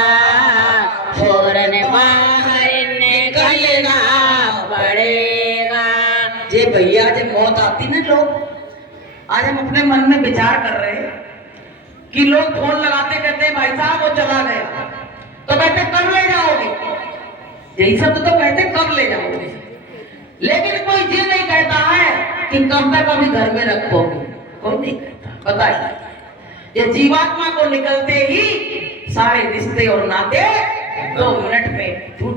फौरन बाहर निकलना पड़ेगा। जे भैया जब मौत आती ना, लोग आज हम अपने मन में विचार कर रहे हैं कि लोग फोन लगाते कहते हैं भाई साहब वो चला गया, तो कहते कब ले जाओगे? यही सब तो कहते कब ले जाओगे, लेकिन कोई ये नहीं कहता है कि कब तक अभी घर में रखोगे। कोई नहीं कहता। बताइए, ये जीवात्मा को निकलते ही सारे रिश्ते और नाते 2 मिनट में टूट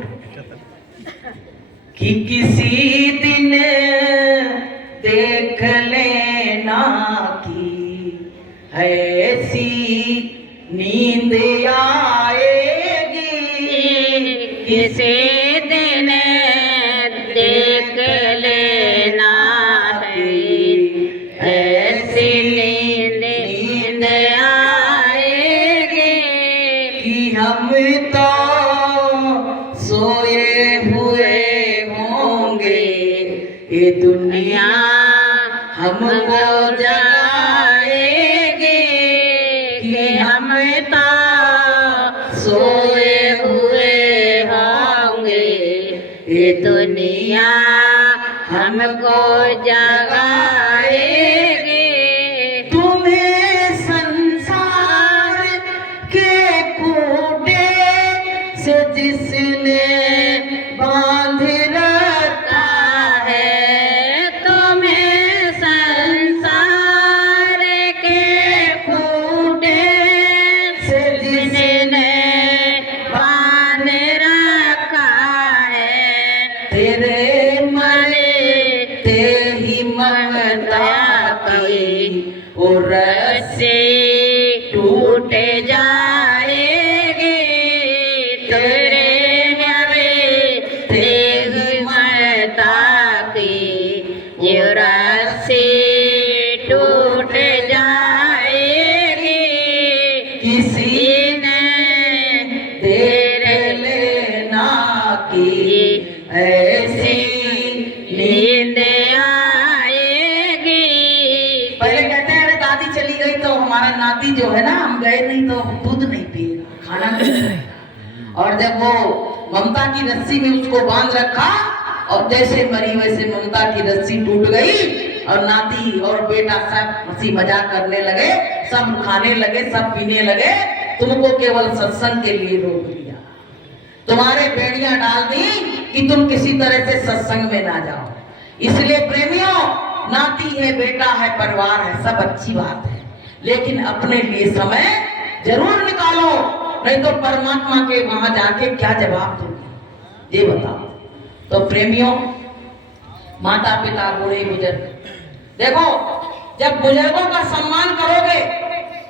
कि किसी दिन देख लेना की ऐसी नींद आएगी, किसी दिन देख लेना ऐसी नींद आएगी कि हम तो सोए हुए होंगे, ये दुनिया हमको जगाएगी कि हम तो सोए हुए होंगे, ये दुनिया हमको जगाएगी। तुम्हें संसार के खूंटे से जिसने बांध रखा है, तुम्हें संसार के खूंटे से जिसने बांध रखा है, तेरे मन ते ही ममता की ओ रस्सी टूट जाएगी, तेरे नबी तेरी ममता की ये रस्सी टूट जाएगी। किसी ने देर लेना की ऐसी नींद आएगी। पहले कहते हैं अरे दादी चली गई तो हमारा नाती जो है ना, हम गए नहीं तो दूध नहीं पिएगा, खाना नहीं खाएगा। और जब वो ममता की रस्सी में उसको बांध रखा और जैसे मरी वैसे ममता की रस्सी टूट गई और नाती और बेटा सब हंसी मजाक करने लगे, सब खाने लगे, सब पीने लगे। तुमको केवल सत्संग के लिए रोक दिया, तुम्हारे बेड़ियां डाल दी कि तुम किसी तरह से सत्संग में ना जाओ। इसलिए प्रेमियों, नाती है, बेटा है, परिवार है, सब अच्छी बात है, लेकिन अपने लिए समय जरूर निकालो, नहीं तो परमात्मा के वहां जाके क्या जवाब दोगे, ये बताओ। तो प्रेमियों, माता पिता बूढ़े बुजुर्ग, देखो जब बुजुर्गों का सम्मान करोगे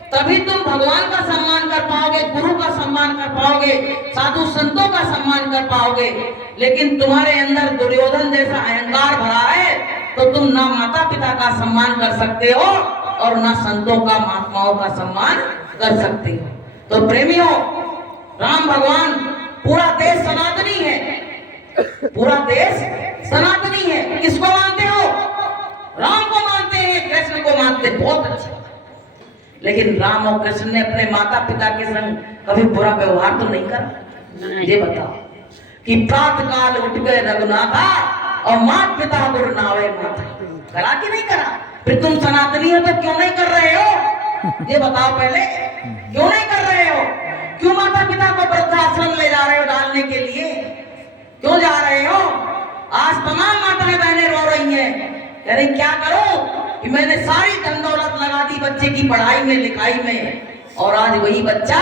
तभी तुम भगवान का सम्मान कर पाओगे, गुरु का सम्मान कर पाओगे, साधु संतों का सम्मान कर पाओगे। लेकिन तुम्हारे अंदर दुर्योधन जैसा अहंकार भरा है तो तुम ना माता पिता का सम्मान कर सकते हो और ना संतों का, महात्माओं का सम्मान कर सकते हो। तो प्रेमियों, राम भगवान, पूरा देश सनातनी है, पूरा देश सनातनी है। किसको मानते हो? राम को मानते हैं, कृष्ण को मानते, बहुत अच्छा। लेकिन राम और कृष्ण ने अपने माता पिता के संग कभी बुरा व्यवहार तो नहीं करा। ये बताओ कि प्रातः काल उठ गए रघुनाथा और माता पिता गुरु नावे माता, करा कि नहीं करा? फिर तुम सनातनी हो तो क्यों नहीं कर रहे हो? ये बताओ पहले, क्यों नहीं कर रहे हो? क्यों माता पिता को वृद्धाश्रम ले जा रहे हो डालने के लिए? क्यों जा रहे हो? आज तमाम माताएं बहनें रो रही हैं, कह रही क्या करूं कि मैंने सारी धन दौलत लगा दी बच्चे की पढ़ाई में, लिखाई में, और आज वही बच्चा,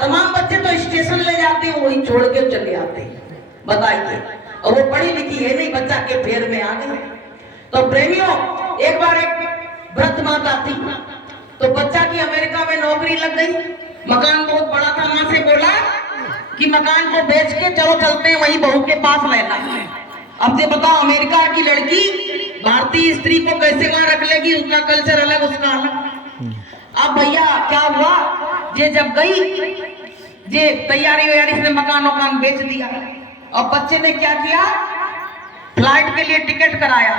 तमाम बच्चे तो स्टेशन ले जाते हैं, वही छोड़ के चले आते हैं, बताइए। और वो पढ़ी लिखी है नहीं, बच्चा के फेर में आ गई। तो प्रेमियों, एक बार एक वृद्ध माता थी, तो बच्चा की अमेरिका में नौकरी लग गई, मकान बहुत बड़ा था, मां से बोला कि मकान को बेच के चलो चलते हैं वही बहू के पास रहना है। अब ये बताओ, अमेरिका की लड़की भारतीय स्त्री को कैसे वहां रख लेगी? उनका कल्चर अलग, उसका अलग। अब भैया क्या हुआ, ये जब गई, ये तैयारी वैयारी से मकान वकान बेच दिया, और बच्चे ने क्या किया, फ्लाइट के लिए टिकट कराया।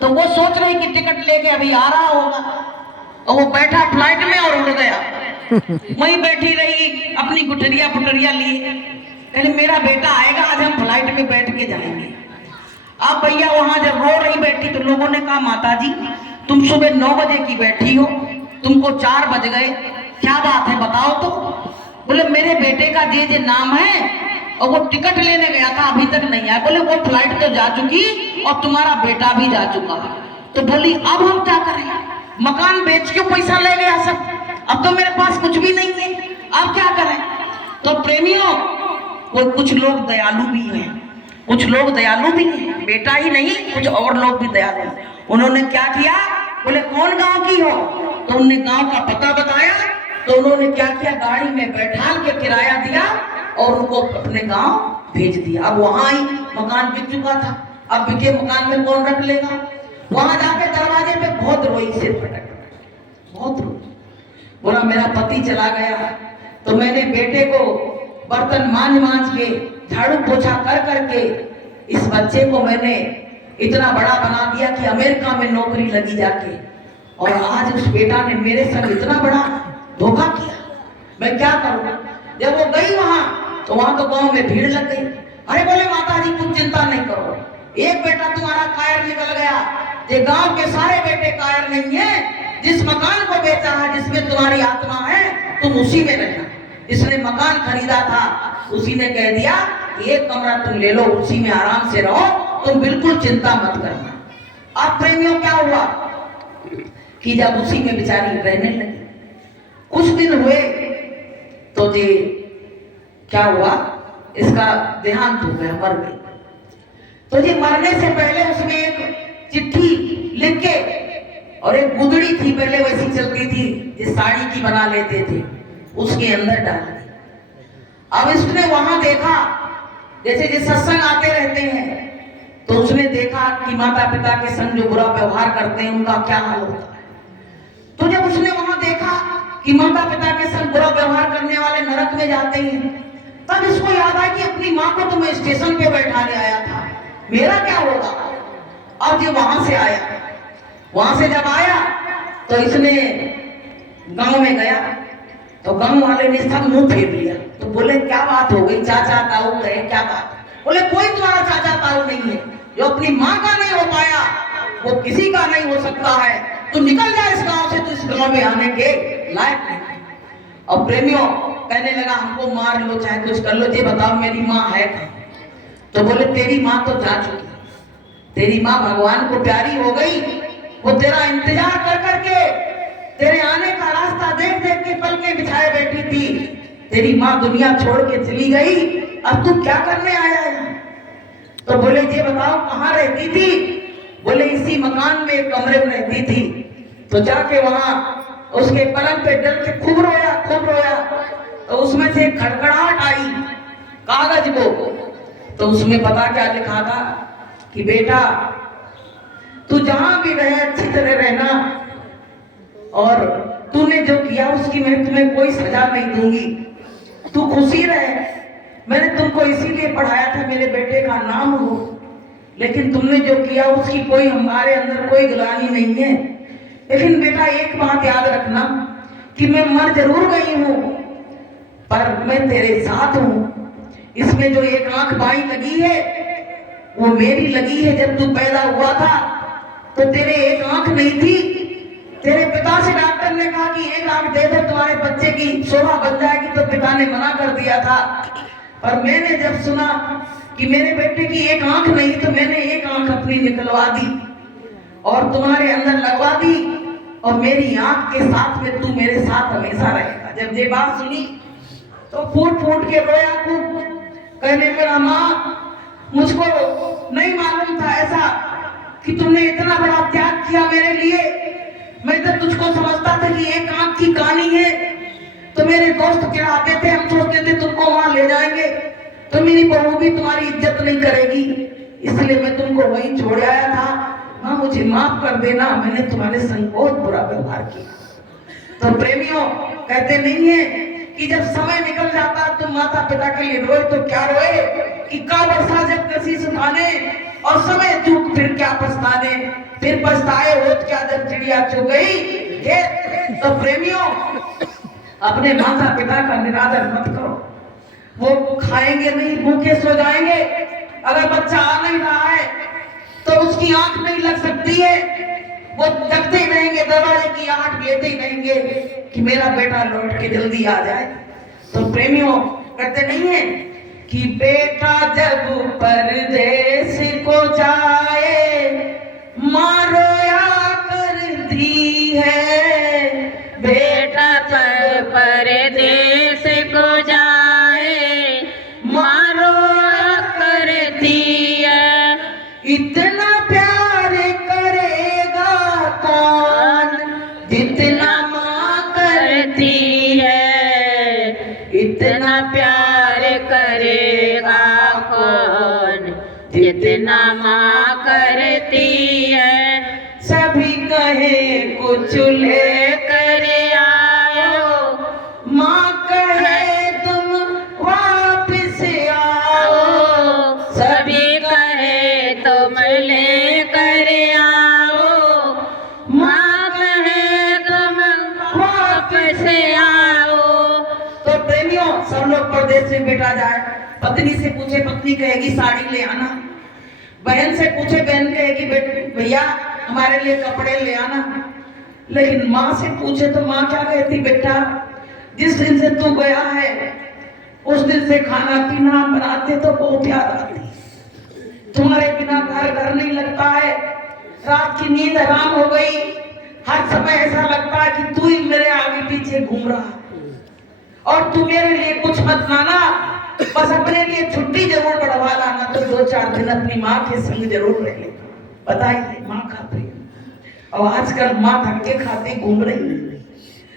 तो वो सोच रही कि टिकट लेके अभी आ रहा होगा, और वो बैठा फ्लाइट में और उड़ गया। वहीं बैठी रही अपनी गुठरिया पुटरिया लिए, कहले मेरा बेटा आएगा, आज हम फ्लाइट में बैठ के जाएंगे। अब भैया वहां जब रो रही बैठी तो लोगों ने कहा, माता जी तुम सुबह 9 बजे की बैठी हो, तुमको 4 बज गए, क्या बात है बताओ तो। बोले मेरे बेटे का जे नाम है और वो टिकट लेने गया था, अभी तक नहीं आया। बोले वो फ्लाइट तो जा चुकी और तुम्हारा बेटा भी जा चुका। तो बोली अब हम क्या करें, मकान बेच के पैसा ले गया सब, अब तो मेरे पास कुछ भी नहीं है, अब क्या करें। तो प्रेमियों, वो कुछ लोग दयालु भी हैं, कुछ लोग दयालु भी हैं, बेटा ही नहीं कुछ और लोग भी दयालु हैं। उन्होंने क्या किया, बोले कौन गांव की हो, तो उन्होंने गांव का पता बताया। तो उन्होंने क्या किया, गाड़ी में बैठा के किराया दिया और उनको अपने गांव भेज दिया। अब वहां ही मकान बिक चुका था, अब बिके मकान में कौन रख लेगा। वहां जाके दरवाजे पे बहुत रोई, सिर पटक, बहुत रोई, बोला मेरा पति चला गया तो मैंने बेटे को बर्तन मांझ के, झाड़ू पोछा कर करके इस बच्चे को मैंने इतना बड़ा बना दिया कि अमेरिका में नौकरी लगी जाके, और आज उस बेटा ने मेरे संग इतना बड़ा धोखा किया। मैं क्या करूं? जब वो गई वहां तो वहां तो गांव में भीड़ लग गई। अरे बोले माता जी तुम चिंता नहीं करो, एक बेटा तुम्हारा कायर निकल गया, ये गांव के सारे बेटे कायर नहीं है। जिस मकान को बेचा है, जिसमें तुम्हारी आत्मा है, तुम उसी में रहना। जिसने मकान खरीदा था उसी ने कह दिया एक कमरा तुम ले लो, उसी में आराम से रहो, तुम बिल्कुल चिंता मत करना। अब प्रेमियों क्या हुआ कि जब उसी में बेचारी रहने लगी, कुछ दिन हुए तो ये क्या हुआ, इसका देहांत हो गया, मर गई। तो ये मरने से पहले उसमें एक चिट्ठी लिख के, और एक गुदड़ी थी पहले वैसी चलती थी जिस साड़ी की बना लेते थे, उसके अंदर डाल दी। अब इसने वहां देखा, जैसे जो सत्संग आते रहते हैं, तो उसने देखा कि माता पिता के संग जो बुरा व्यवहार करते हैं उनका क्या हाल होता है। तो जब उसने वहां देखा कि माता पिता के संग बुरा व्यवहार करने वाले नरक में जाते हैं, तब इसको याद आया कि अपनी माँ को तो मैं स्टेशन पे बैठाने आया था, मेरा क्या होगा। अब ये वहां से आया, वहां से जब आया तो इसने गांव में गया, तो गांव वाले ने सब मुंह फेर लिया। तो बोले क्या बात हो गई, चाचा ताऊ गए, क्या बात? बोले कोई तुम्हारा चाचा ताऊ नहीं है, जो अपनी माँ का नहीं हो पाया वो किसी का नहीं हो सकता है। तू निकल जा इस गांव से, तू इस गांव में आने के लायक नहीं। और प्रेमियों कहने लगा हमको मार लो चाहे कुछ कर लो, ये बताओ मेरी माँ है कहाँ? तो बोले तेरी माँ तो जा चुकी, तेरी माँ भगवान को प्यारी हो गई, वो तेरा इंतजार कर करके तेरे आने का रास्ता देख देख के पलके बिछाए बैठी थी। तेरी माँ दुनिया छोड़ के चली गई, अब तू क्या करने आया है? तो बोले ये बताओ कहाँ रहती थी? बोले इसी मकान में एक कमरे में रहती थी। तो जाके वहां उसके पलंग पे डल के खूब रोया, खूब रोया। तो उसमें से खड़खड़ाहट आई कागज को, तो उसमें पता क्या लिखा था कि बेटा तू जहां भी रहे अच्छी तरह रहना, और तूने जो किया उसकी मैं तुम्हें कोई सजा नहीं दूंगी, तू खुशी रहे। मैंने तुमको इसीलिए पढ़ाया था मेरे बेटे का नाम हो, लेकिन तुमने जो किया उसकी कोई हमारे अंदर कोई गिलानी नहीं है। लेकिन बेटा एक बात याद रखना कि मैं मर जरूर गई हूं, पर मैं तेरे साथ हूं। इसमें जो एक आंख बाई लगी है वो मेरी लगी है। जब तू पैदा हुआ था तो तेरे एक आंख नहीं थी, तेरे पिता से डॉक्टर ने कहा कि एक आंख दे दो तुम्हारे बच्चे की शोभा बन जाएगी, तो पिता ने मना कर दिया था। पर मैंने जब सुना कि मेरे बेटे की एक आंख नहीं, तो मैंने एक आंख अपनी निकलवा दी और तुम्हारे अंदर लगवा दी, और मेरी आंख के साथ में तू मेरे साथ हमेशा रहेगा। जब ये बात सुनी तो फूट फूट के रोया खूब, कहने लगा माँ मुझको नहीं मालूम था ऐसा कि तुमने इतना बड़ा त्याग किया मेरे लिए। मैं तो तुझको समझता था कि एक आंख की कहानी है, तो मेरे दोस्त चिढ़ाते थे, हम सोचते थे तुमको वहां ले जाएंगे तो मेरी बहू भी तुम्हारी इज्जत नहीं करेगी, इसलिए मैं तुमको वहीं छोड़ आया था। माँ मुझे माफ कर देना, मैंने तुम्हारे संग बहुत बुरा व्यवहार किया। तो प्रेमियों कहते नहीं है कि जब समय निकल जाता तुम माता पिता के लिए रोए तो क्या रोए कि का बरसा जब कसी सुखाने, और समय चूक फिर क्या पछताने, फिर पछताए होत क्या जब चिड़िया चुग गई। तो प्रेमियों अपने माता पिता का निरादर मत करो, वो खाएंगे नहीं भूखे सो जाएंगे। अगर बच्चा आ नहीं रहा है तो उसकी आंख नहीं लग सकती है, वो जगते ही रहेंगे, दरवाजे की आहट लेते ही रहेंगे कि मेरा बेटा लौट के जल्दी आ जाए। तो प्रेमियों कहते नहीं है कि बेटा जब परदेश को जाए माँ रोया करती है, बेटा परदेश को जाए माँ रोया करती है। इतना प्यार करेगा कौन जितना माँ करती है, इतना प्यार करेगा कौन जितना माँ करती है। सभी कहे कुछ लेकर आओ, माँ कहे तुम वापस आओ, सभी कहे तुम ले बेटा जाए, पत्नी से पूछे पत्नी कहेगी साड़ी ले आना, बहन से पूछे बहन कहेगी बेटे भैया हमारे लिए कपड़े ले आना। लेकिन माँ से पूछे तो माँ क्या कहती, बेटा जिस दिन से तू गया है उस दिन से खाना पीना बनाते तो बहुत याद आती, तुम्हारे बिना घर नहीं लगता है, रात की नींद हराम हो गई, हर समय ऐसा लगता है कि तू ही मेरे आगे पीछे घूम रहा है और तू मेरे लिए कुछ मत लाना, बस अपने लिए छुट्टी जरूर बढ़वा लाना, तो 2-4 दिन अपनी माँ के संग जरूर रह लेना। बताइए माँ का प्रेम। और आजकल माँ धक्के खाते घूम रही है,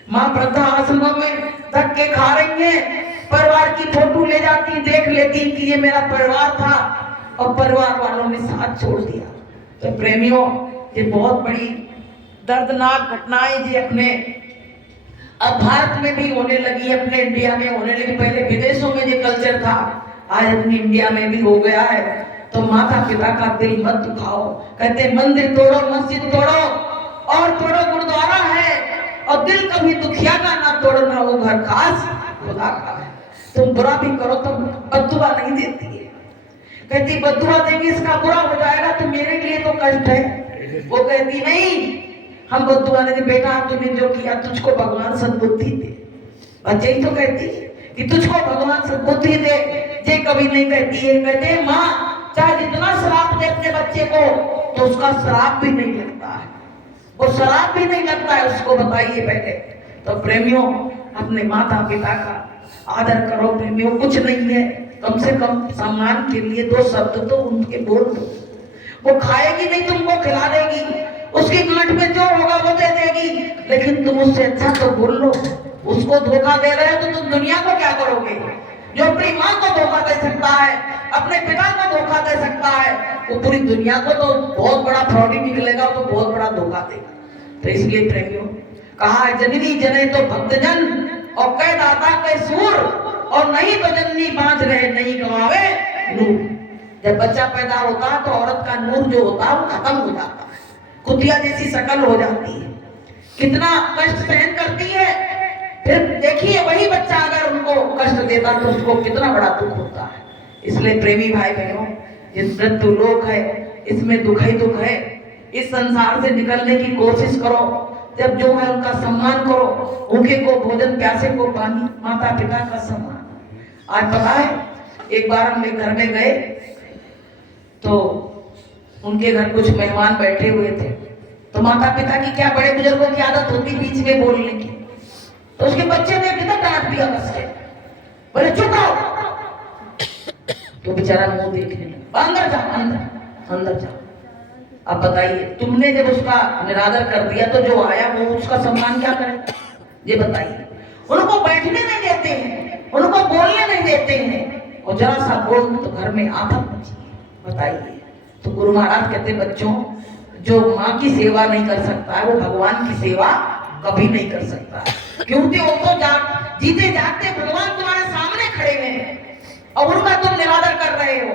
माँ वृद्धा आश्रमों में धक्के खा रही है, परिवार की फोटो ले जाती देख लेती कि ये मेरा परिवार था और परिवार वालों ने साथ छोड़ दिया। तो प्रेमियों ये बहुत बड़ी दर्दनाक घटनाएं जी अपने अब भारत में भी होने लगी, अपने इंडिया में होने लगी। पहले विदेशों में ये कल्चर था, आज अपनी इंडिया में भी हो गया है। तो माता पिता का दिल मत दुखाओ, कहते मंदिर तोड़ो मस्जिद तोड़ो और तोड़ो गुरुद्वारा है, और दिल कभी दुखिया का ना तोड़ना, वो घर खास खुदा का है। तुम बुरा भी करो तो बद्दुआ नहीं देती है, कहती बद्दुआ देंगे इसका बुरा हो जाएगा तो मेरे लिए तो कष्ट है। वो कहती नहीं हम बद्दुआ नहीं, बेटा तूने जो किया तुझको भगवान सद्बुद्धि दे। बच्चे ही तो कहती है कि तुझको भगवान सद्बुद्धि दे, ये कभी नहीं कहती है। कहते माँ चाहे जितना श्राप दे अपने बच्चे को तो उसका श्राप भी नहीं लगता है, वो श्राप भी नहीं लगता है उसको, बताइए पहले। तो प्रेमियों अपने माता पिता का आदर करो प्रेमियों, कुछ नहीं है, कम से कम सम्मान के लिए 2 शब्द तो उनके बोल दो। वो खाएगी नहीं तुमको खिला देगी, उसकी गांठ में जो होगा वो दे देगी, लेकिन तुम उससे अच्छा तो बोल लो। उसको धोखा दे रहे हो तो तुम दुनिया को क्या करोगे? जो अपनी माँ को धोखा दे सकता है, अपने पिता को धोखा दे सकता है, वो पूरी दुनिया को तो बहुत बड़ा फ्रॉडी निकलेगा, तो बहुत बड़ा धोखा देगा। तो इसलिए प्रेमियों कहा जननी जने तो भक्तजन और कह दाता कह सूर, और नहीं तो जननी बांझ रहे नहीं गवावे नूर। जब बच्चा पैदा होता है तो औरत का नूर जो होता है वो खत्म हो जाता है, कुतिया जैसी शक्ल हो जाती है, कितना कष्ट सहन करती है। फिर देखिए वही बच्चा अगर उनको कष्ट देता तो उसको कितना बड़ा दुख होता है। इसलिए प्रेमी भाई बहनों ये मृत्यु लोक है, इसमें दुख ही दुख है। इस संसार से निकलने की कोशिश करो, जब जो है उनका सम्मान करो, भूखे को भोजन प्यासे को पानी, माता पिता का सम्मान। आज पता है एक बार हम एक घर में गए तो उनके घर कुछ मेहमान बैठे हुए थे, तो माता पिता की क्या बड़े बुजुर्गों की आदत होती बीच में बोलने की, तो उसके बच्चे ने कितना डांट दिया बस के, बोले चुप रहो, तो बेचारा मुंह देखने लगा, अंदर जाओ अंदर अंदर जाओ। अब बताइए तुमने जब उसका निरादर कर दिया तो जो आया वो उसका सम्मान क्या करे, ये बताइए। उनको बैठने नहीं देते हैं, उनको बोलने नहीं देते हैं, और जरा सा बोल तो घर में आफत मची, बताइए। तो गुरु महाराज कहते बच्चों जो माँ की सेवा नहीं कर सकता है वो भगवान की सेवा कभी नहीं कर सकता है, क्योंकि वो तो जीते जागते भगवान तुम्हारे सामने खड़े हैं और उनका तुम निरादर कर रहे हो।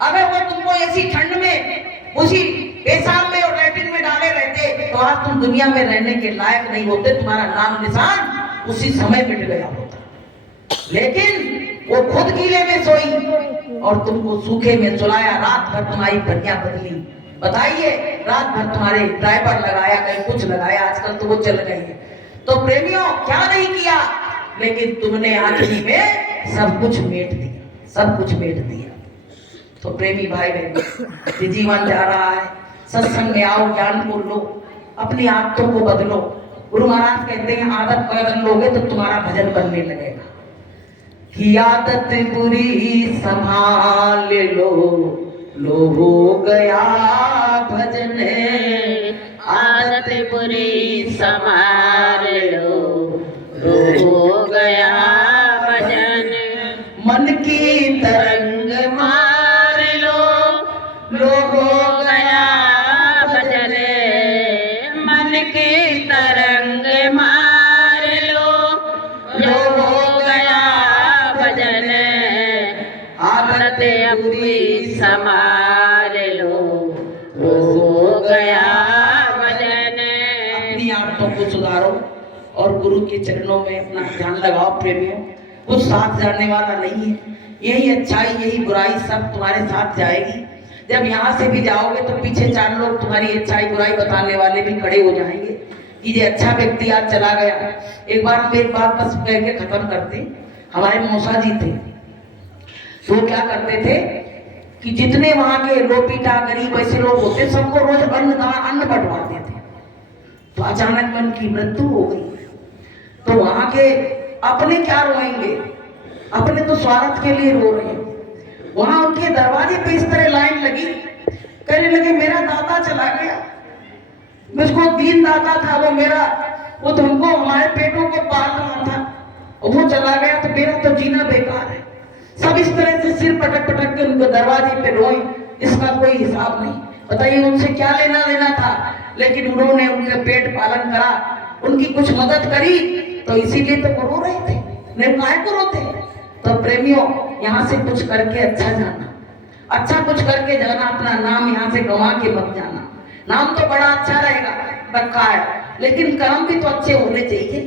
अगर वो तुमको ऐसी ठंड में उसी पेशाब में और लैट्रिन में डाले रहते तो आज तुम दुनिया में रहने के लायक नहीं होते, तुम्हारा नाम निशान उसी समय मिट गया होता। लेकिन वो खुद गीले में सोई और तुमको सूखे में सुलाया, रात भर तुम्हारी बनिया बदली, बताइए रात भर तुम्हारे ड्राइवर लगाया, कहीं कुछ लगाया, आजकल तो वो चल गए। तो प्रेमियों क्या नहीं किया, लेकिन तुमने आखिरी में सब कुछ मेट दिया, सब कुछ मेट दिया। तो प्रेमी भाई बहन जीवन जा रहा है, सत्संग में आओ, ज्ञान को लो, अपनी आदतों को बदलो। गुरु महाराज कहते हैं आदत बदल लोगे तो तुम्हारा भजन बनने लगेगा। कि आदत बुरी संभाल लो हो गया भजन, आदत बुरी संभाल लो हो गया भजन, मन की तरंग मार लो हो गया भजन, मन की तरंग मार लो हो गया भजन, आदत बुरी संभाल लो हो गया भजन। अपनी आदतों को सुधारो और गुरु के चरणों में अपना ध्यान लगाओ प्रेमियों। कुछ साथ जाने वाला नहीं है। यही अच्छाई यही बुराई सब तुम्हारे साथ जाएगी। जब यहाँ से भी जाओगे तो पीछे 4 लोग तुम्हारी अच्छाई बुराई बताने वाले भी खड़े हो जाएंगे कि ये अच्छा व्यक्ति आज चला गया। एक बार हम एक बात बस कह के खत्म करते। हमारे मौसा जी थे, वो क्या करते थे कि जितने वहां के लोपीटा गरीब ऐसे लोग होते सबको रोज अन्न बंटवाते थे। तो अचानक में उनकी मृत्यु हो गई। तो वहां के अपने क्या रोएंगे, अपने तो स्वार्थ के लिए रो रहे हैं। वहां उनके दरवाजे पे इस तरह लाइन लगी, कहने लगे मेरा दादा चला गया, मुझको दीन दादा था वो मेरा, वो तो हमको हमारे पेटों को पाल रहा था, वो चला गया तो मेरा तो जीना बेकार है। सब इस तरह से सिर पटक पटक के उनको दरवाजे पे रोए, इसका कोई हिसाब नहीं। बताइए उनसे क्या लेना देना था, लेकिन उन्होंने उनके पेट पालन करा, उनकी कुछ मदद करी, तो इसीलिए तो वो रो रहे थे, नहीं काहे को रोते। तो प्रेमियों यहाँ से कुछ करके अच्छा जाना, अच्छा कुछ करके जाना, अपना नाम यहाँ से गंवा के मत जाना। नाम तो बड़ा अच्छा रहेगा रखा है, लेकिन कर्म भी तो अच्छे होने चाहिए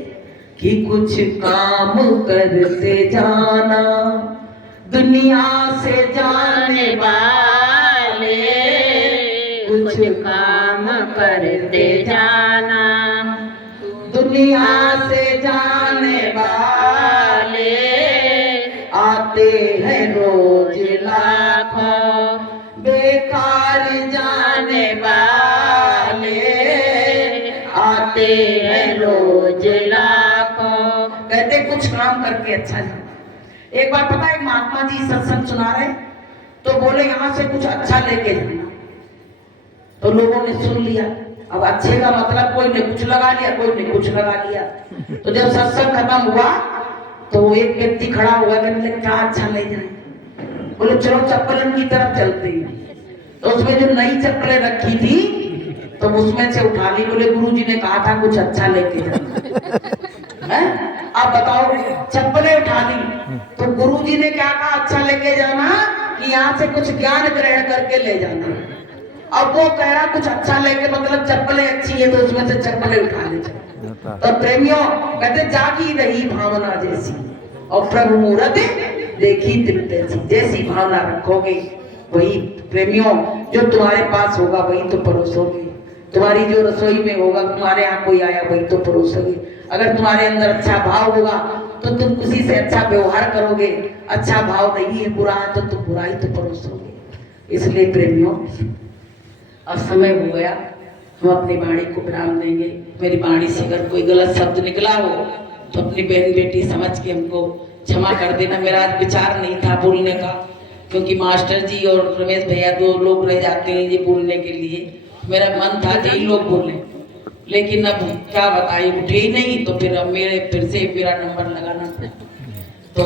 कि कुछ काम करते जाना दुनिया से जाने वाले, कुछ काम करते जाना दुनिया से जाने वाले, आते हैं रोज लाखों बेकार जाने वाले, आते हैं रोज लाखों। कहते कुछ काम करके अच्छा जाना। एक बार पता है महात्मा जी सत्संग सुना रहे, तो बोले यहाँ से कुछ अच्छा लेके जाना। तो लोगों ने सुन लिया। अब अच्छे का मतलब कोई ने कुछ लगा लिया, कोई ने कुछ लगा लिया। तो जब सत्संग खत्म हुआ तो एक व्यक्ति खड़ा हुआ, कहने लगा क्या अच्छा ले जाए। बोले चलो चप्पलन की तरफ चलते हैं। तो उसमें जो नई चप्पलें रखी थी तो उसमें से उठा ली। बोले गुरुजी ने कहा था कुछ अच्छा लेके जाना है। आप बताओ, चप्पलें उठा ली तो गुरुजी ने क्या कहा, अच्छा लेके जाना कि यहाँ से कुछ ज्ञान ग्रहण करके ले जाना। अब वो कह रहा कुछ अच्छा लेके, मतलब चप्पलें अच्छी है तो उसमें से चप्पलें उठा ले। तो प्रेमियों कहते जागी रही भावना जैसी और प्रभु मूरत देखी तृप्ति। जैसी भावना रखोगे वही प्रेमियों जो तुम्हारे पास होगा वही तो परोसोगे। तुम्हारी जो रसोई में होगा, तुम्हारे यहाँ कोई आया वही तो परोसोगे। अगर तुम्हारे अंदर अच्छा भाव होगा तो तुम किसी से अच्छा व्यवहार करोगे। अच्छा भाव नहीं है, बुरा है, तो तुम बुराई तो परोसोगे। इसलिए प्रेमियों अब समय हो गया, हम अपनी वाणी को विराम देंगे। मेरी वाणी से अगर कोई गलत शब्द निकला हो तो अपनी बहन बेटी समझ के हमको क्षमा कर देना। मेरा आज विचार नहीं था बोलने का, क्योंकि मास्टर जी और रमेश भैया 2 लोग रह जाते हैं ये बोलने के लिए। मेरा मन था कि लोग बोले, लेकिन अब क्या बताइए उठे ही नहीं, तो फिर अब फिर से मेरा नंबर लगाना था। तो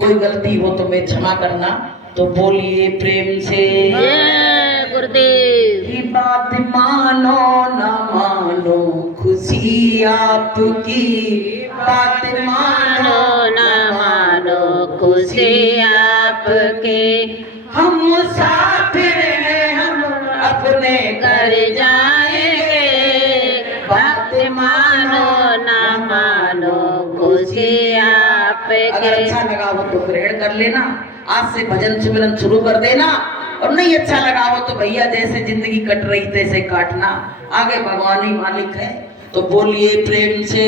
कोई गलती हो तो मैं क्षमा करना। तो बोलिए प्रेम से गुरुदेव की बात मानो न मानो, खुशी आपकी बात मानो न मानो, खुशी आपके। हम मुसाफिर हैं, हम अपने कर जाएंगे, बात मानो न मानो, खुशी आपके। अगर अच्छा लगा हो तो ग्रहण कर लेना। आज से भजन सिमरन शुरू कर देना, और नहीं अच्छा लगा हो तो भैया जैसे जिंदगी कट रही तैसे काटना। आगे भगवान ही मालिक है। तो बोलिए प्रेम से